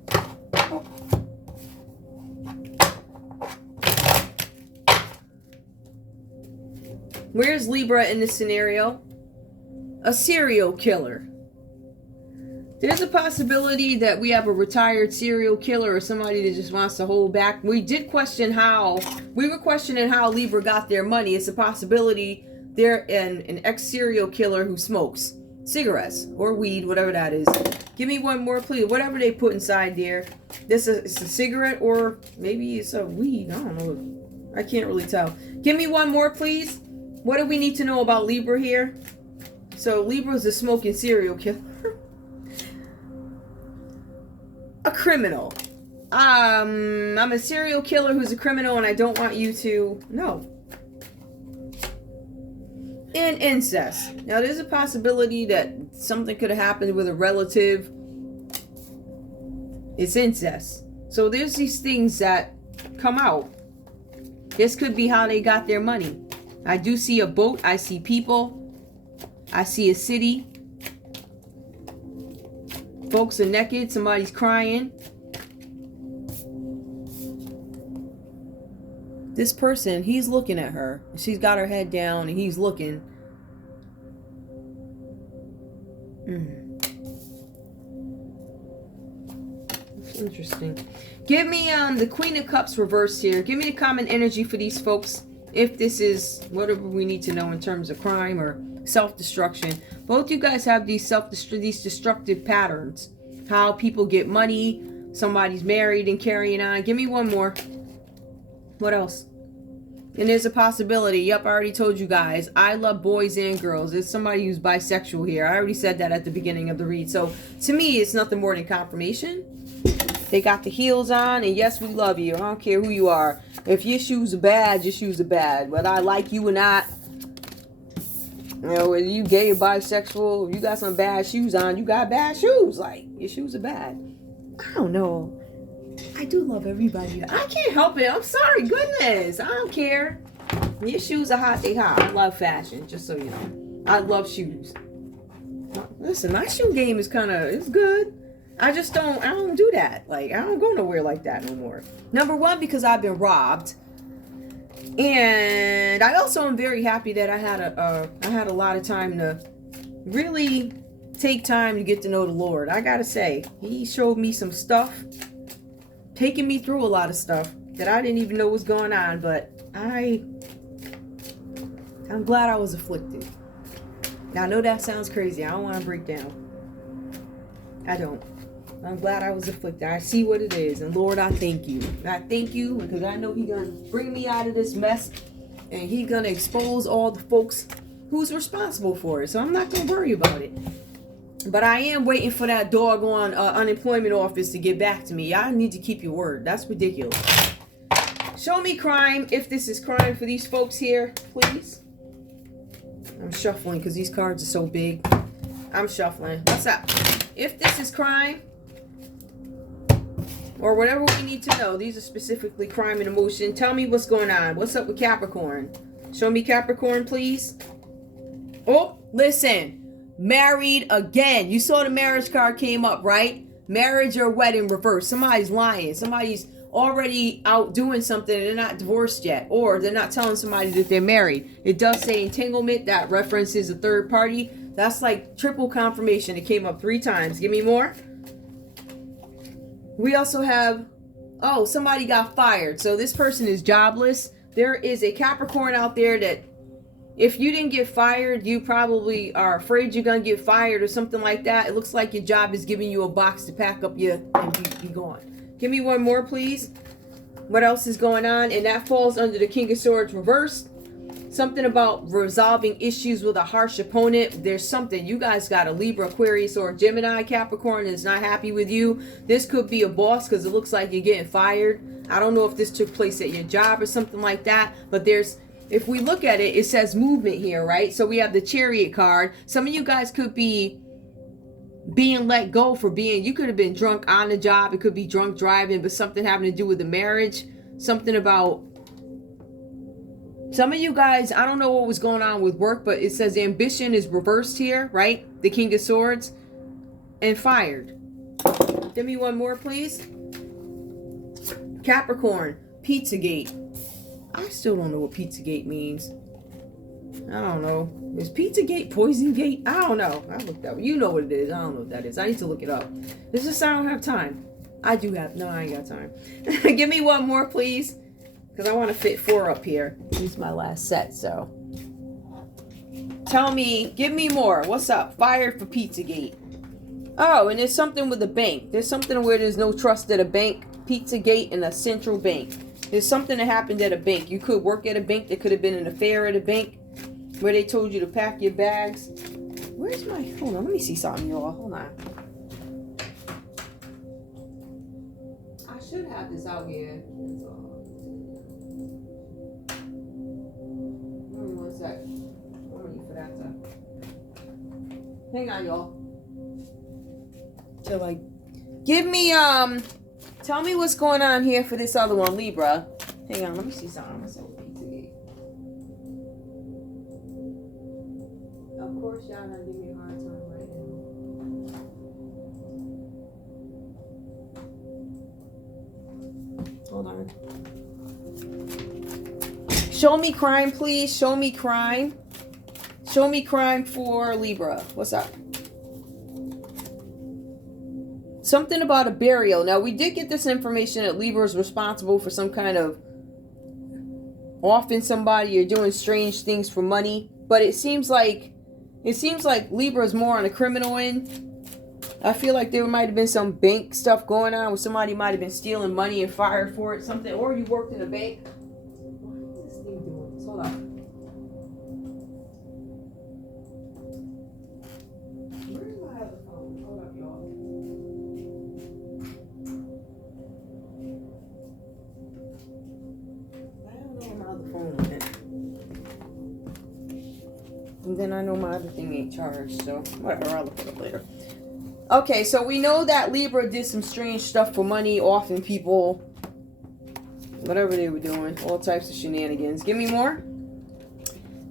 Where's Libra in this scenario? A serial killer. There's a possibility that we have a retired serial killer or somebody that just wants to hold back. We were questioning how Libra got their money. It's a possibility they're an ex-serial killer who smokes cigarettes or weed, whatever that is. Give me one more, please. Whatever they put inside there. It's a cigarette or maybe it's a weed. I don't know. I can't really tell. Give me one more, please. What do we need to know about Libra here? So Libra's a smoking serial killer. A criminal. I'm a serial killer who's a criminal and I don't want you to know. And incest. Now there's a possibility that something could have happened with a relative. It's incest. So there's these things that come out. This could be how they got their money. I do see a boat. I see people. I see a city. Folks are naked. Somebody's crying. This person, he's looking at her. She's got her head down and he's looking. That's interesting. Give me the Queen of Cups reversed here. Give me the common energy for these folks. If this is whatever we need to know in terms of crime or self-destruction. Both you guys have these destructive patterns. how people get money, somebody's married and carrying on. Give me one more. What else? And there's a possibility. Yep, I already told you guys. I love boys and girls. There's somebody who's bisexual here. I already said that at the beginning of the read. So to me, it's nothing more than confirmation. They got the heels on, and yes, we love you. I don't care who you are. If your shoes are bad, your shoes are bad. Whether I like you or not, you know, whether you gay or bisexual, if you got some bad shoes on, you got bad shoes. Like, your shoes are bad. I don't know. I do love everybody. I can't help it. I'm sorry. Goodness. I don't care. Your shoes are hot. They hot. I love fashion, just so you know. I love shoes. Listen, my shoe game is it's good. I don't do that. Like, I don't go nowhere like that no more. Number one, because I've been robbed. And I also am very happy that I had a lot of time to really take time to get to know the Lord. I gotta say, he showed me some stuff, taking me through a lot of stuff that I didn't even know was going on, but I'm glad I was afflicted. Now, I know that sounds crazy. I don't want to break down. I don't. I'm glad I was afflicted. I see what it is. And Lord, I thank you. I thank you because I know He's going to bring me out of this mess. And He's going to expose all the folks who's responsible for it. So I'm not going to worry about it. But I am waiting for that doggone unemployment office to get back to me. I need to keep your word. That's ridiculous. Show me crime, if this is crime for these folks here, please. I'm shuffling because these cards are so big. I'm shuffling. What's up? If this is crime, or whatever we need to know, these are specifically crime and emotion. Tell me what's going on. What's up with Capricorn? Show me Capricorn, please. Oh, listen. Married again. You saw the marriage card came up, right? Marriage or wedding reverse. Somebody's lying. Somebody's already out doing something and they're not divorced yet. Or they're not telling somebody that they're married. It does say entanglement. That references a third party. That's like triple confirmation. It came up 3 times. Give me more. We also have, oh, somebody got fired. So this person is jobless. There is a Capricorn out there that if you didn't get fired, you probably are afraid you're going to get fired or something like that. It looks like your job is giving you a box to pack up and be gone. Give me one more, please. What else is going on? And that falls under the King of Swords reversed. Something about resolving issues with a harsh opponent. There's something. You guys got a Libra, Aquarius, or Gemini Capricorn is not happy with you. This could be a boss because it looks like you're getting fired. I don't know if this took place at your job or something like that. But if we look at it, it says movement here, right? So we have the Chariot card. Some of you guys could be being let go for you could have been drunk on the job. It could be drunk driving, but something having to do with the marriage. Something about some of you guys, I don't know what was going on with work, but it says ambition is reversed here, right? The King of Swords. And fired. Give me one more, please. Capricorn, Pizzagate. I still don't know what Pizzagate means. I don't know. Is Pizzagate Poison Gate? I don't know. I looked up. You know what it is. I don't know what that is. I need to look it up. It's just I don't have time. I do have. No, I ain't got time. Give me one more, please. Because I want to fit 4 up here. This is my last set, so. Tell me. Give me more. What's up? Fired for Pizzagate. Oh, and there's something with a bank. There's something where there's no trust at a bank. Pizzagate and a central bank. There's something that happened at a bank. You could work at a bank. There could have been an affair at a bank where they told you to pack your bags. Where's my... Hold on. Let me see something, y'all. Hold on. I should have this out here. Give me one sec. I'm ready for that stuff. Hang on, y'all. Till give me, tell me what's going on here for this other one, Libra. Hang on, let me see something. Of course, y'all gonna give me a hard time right now. Hold on. Show me crime, please. Show me crime. Show me crime for Libra. What's up? Something about a burial. Now, we did get this information that Libra is responsible for some kind of offing somebody or doing strange things for money. But it seems like Libra is more on the criminal end. I feel like there might have been some bank stuff going on where somebody might have been stealing money and fired for it, something, or you worked in a bank. What is this thing doing? Hold on. Where's my other phone? Hold up, y'all. I don't know where my other phone went. And then I know my other thing ain't charged, so whatever, I'll look it up later. Okay, so we know that Libra did some strange stuff for money, offing people, whatever they were doing, all types of shenanigans. Give me more.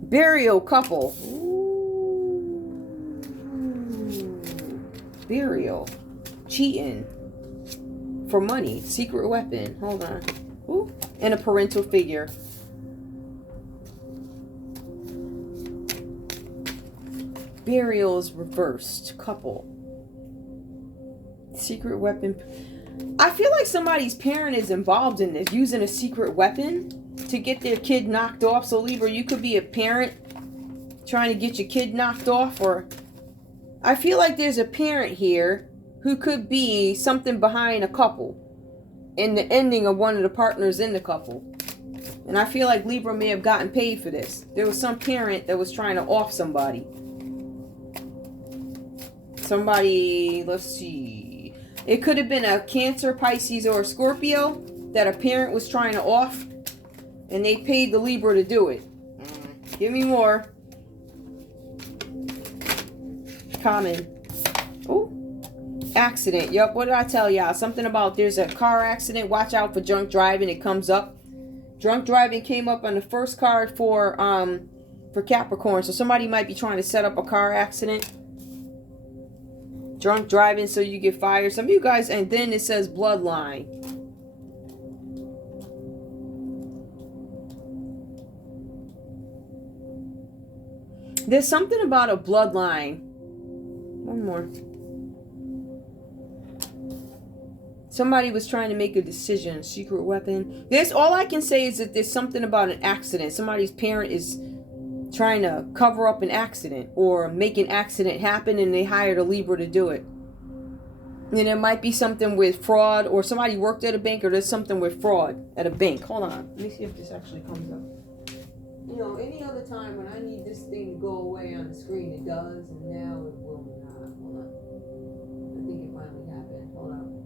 Burial couple. Ooh. Burial. Cheating. For money. Secret weapon. Hold on. Ooh. And a parental figure. Burials reversed. Couple. Secret weapon. I feel like somebody's parent is involved in this, using a secret weapon to get their kid knocked off. So Libra, you could be a parent trying to get your kid knocked off, or I feel like there's a parent here who could be something behind a couple in the ending of one of the partners in the couple. And I feel like Libra may have gotten paid for this. There was some parent that was trying to off somebody. Somebody, let's see. It could have been a Cancer, Pisces, or a Scorpio that a parent was trying to off, and they paid the Libra to do it. Give me more. Common. Oh, accident. Yup, what did I tell y'all? Something about there's a car accident. Watch out for drunk driving. It comes up. Drunk driving came up on the first card for Capricorn. So somebody might be trying to set up a car accident. Drunk driving so you get fired. Some of you guys, and then it says bloodline. There's something about a bloodline. One more. Somebody was trying to make a decision. Secret weapon. There's, all I can say is that there's something about an accident. Somebody's parent is trying to cover up an accident or make an accident happen, and they hired a Libra to do it. And it might be something with fraud, or somebody worked at a bank, or there's something with fraud at a bank. Hold on. Let me see if this actually comes up. You know, any other time when I need this thing to go away on the screen, it does, and now it will not. Hold on. I think it finally happened. Hold on.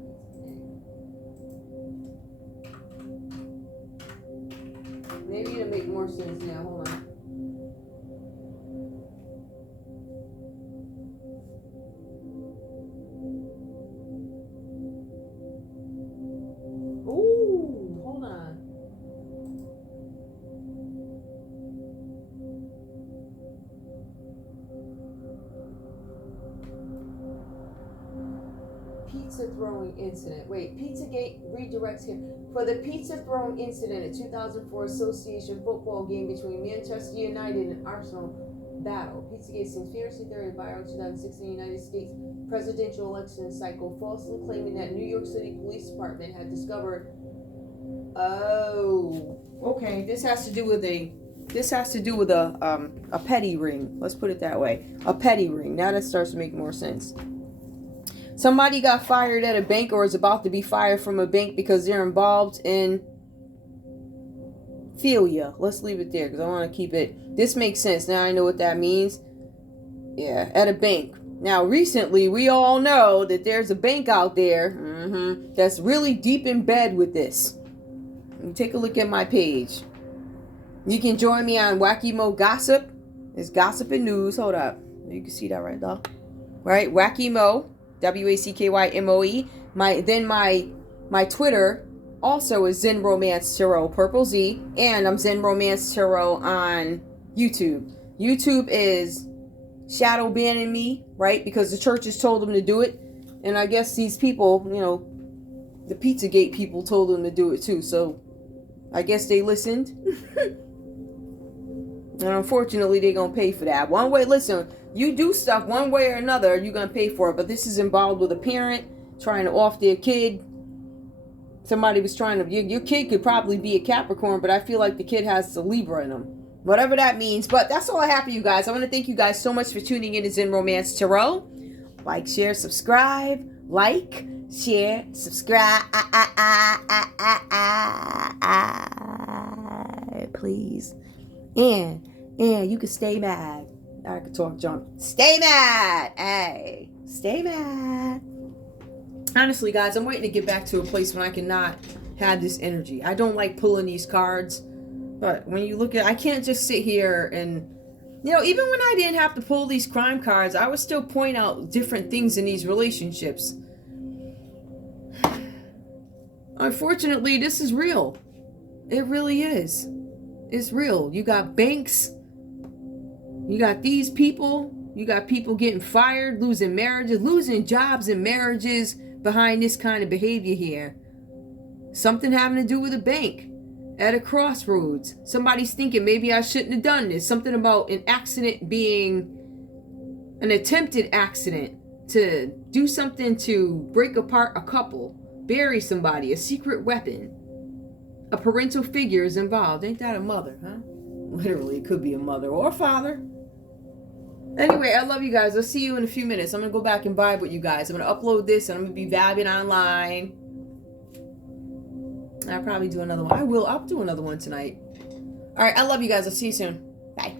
Maybe it'll make more sense now. Hold on. Ooh, hold on. Pizza throwing incident. Wait, Pizzagate redirects him. For the pizza throwing incident at 2004 Association football game between Manchester United and Arsenal battle. Pizzagate's conspiracy theory viral 2016 United States presidential election cycle, falsely claiming that New York City Police Department had discovered. Oh, okay. This has to do with a petty ring. Let's put it that way. A petty ring. Now that starts to make more sense. Somebody got fired at a bank, or is about to be fired from a bank because they're involved in philia. Let's leave it there because I want to keep it. This makes sense. Now I know what that means. Yeah, at a bank. Now, recently, we all know that there's a bank out there that's really deep in bed with this. Take a look at my page. You can join me on Wacky Mo Gossip. It's Gossip and News. Hold up. You can see that right there. Right? Wacky Mo. WACKYMOE. My Twitter also is Zen Romance Tarot, purple Z. And I'm Zen Romance Tarot on YouTube. YouTube is shadow banning me, right? Because the churches told them to do it. And I guess these people, you know, the Pizzagate people told them to do it too. So I guess they listened. And unfortunately, they're going to pay for that. One way, listen, you do stuff one way or another, you're going to pay for it. But this is involved with a parent trying to off their kid. Somebody was trying to, your kid could probably be a Capricorn, but I feel like the kid has the Libra in him. Whatever that means. But that's all I have for you guys. I want to thank you guys so much for tuning in to Zen Romance Tarot. Like, share, subscribe. Like, share, subscribe. Please. And you can stay mad. I could talk junk. Stay mad. Hey, stay mad. Honestly, guys, I'm waiting to get back to a place when I cannot have this energy. I don't like pulling these cards. But when you look at, I can't just sit here and, even when I didn't have to pull these crime cards, I would still point out different things in these relationships. Unfortunately, this is real. It really is. It's real. You got banks. You got these people. You got people getting fired, losing marriages, losing jobs and marriages behind this kind of behavior here. Something having to do with a bank. At a crossroads, somebody's thinking maybe I shouldn't have done this. Something about an accident being an attempted accident, to do something to break apart a couple, bury somebody, a secret weapon. A parental figure is involved. Ain't that a mother, huh? Literally, it could be a mother or a father. Anyway, I love you guys. I'll see you in a few minutes. I'm going to go back and vibe with you guys. I'm going to upload this and I'm going to be vibing online. I'll probably do another one. I'll do another one tonight. All right, I love you guys. I'll see you soon. Bye.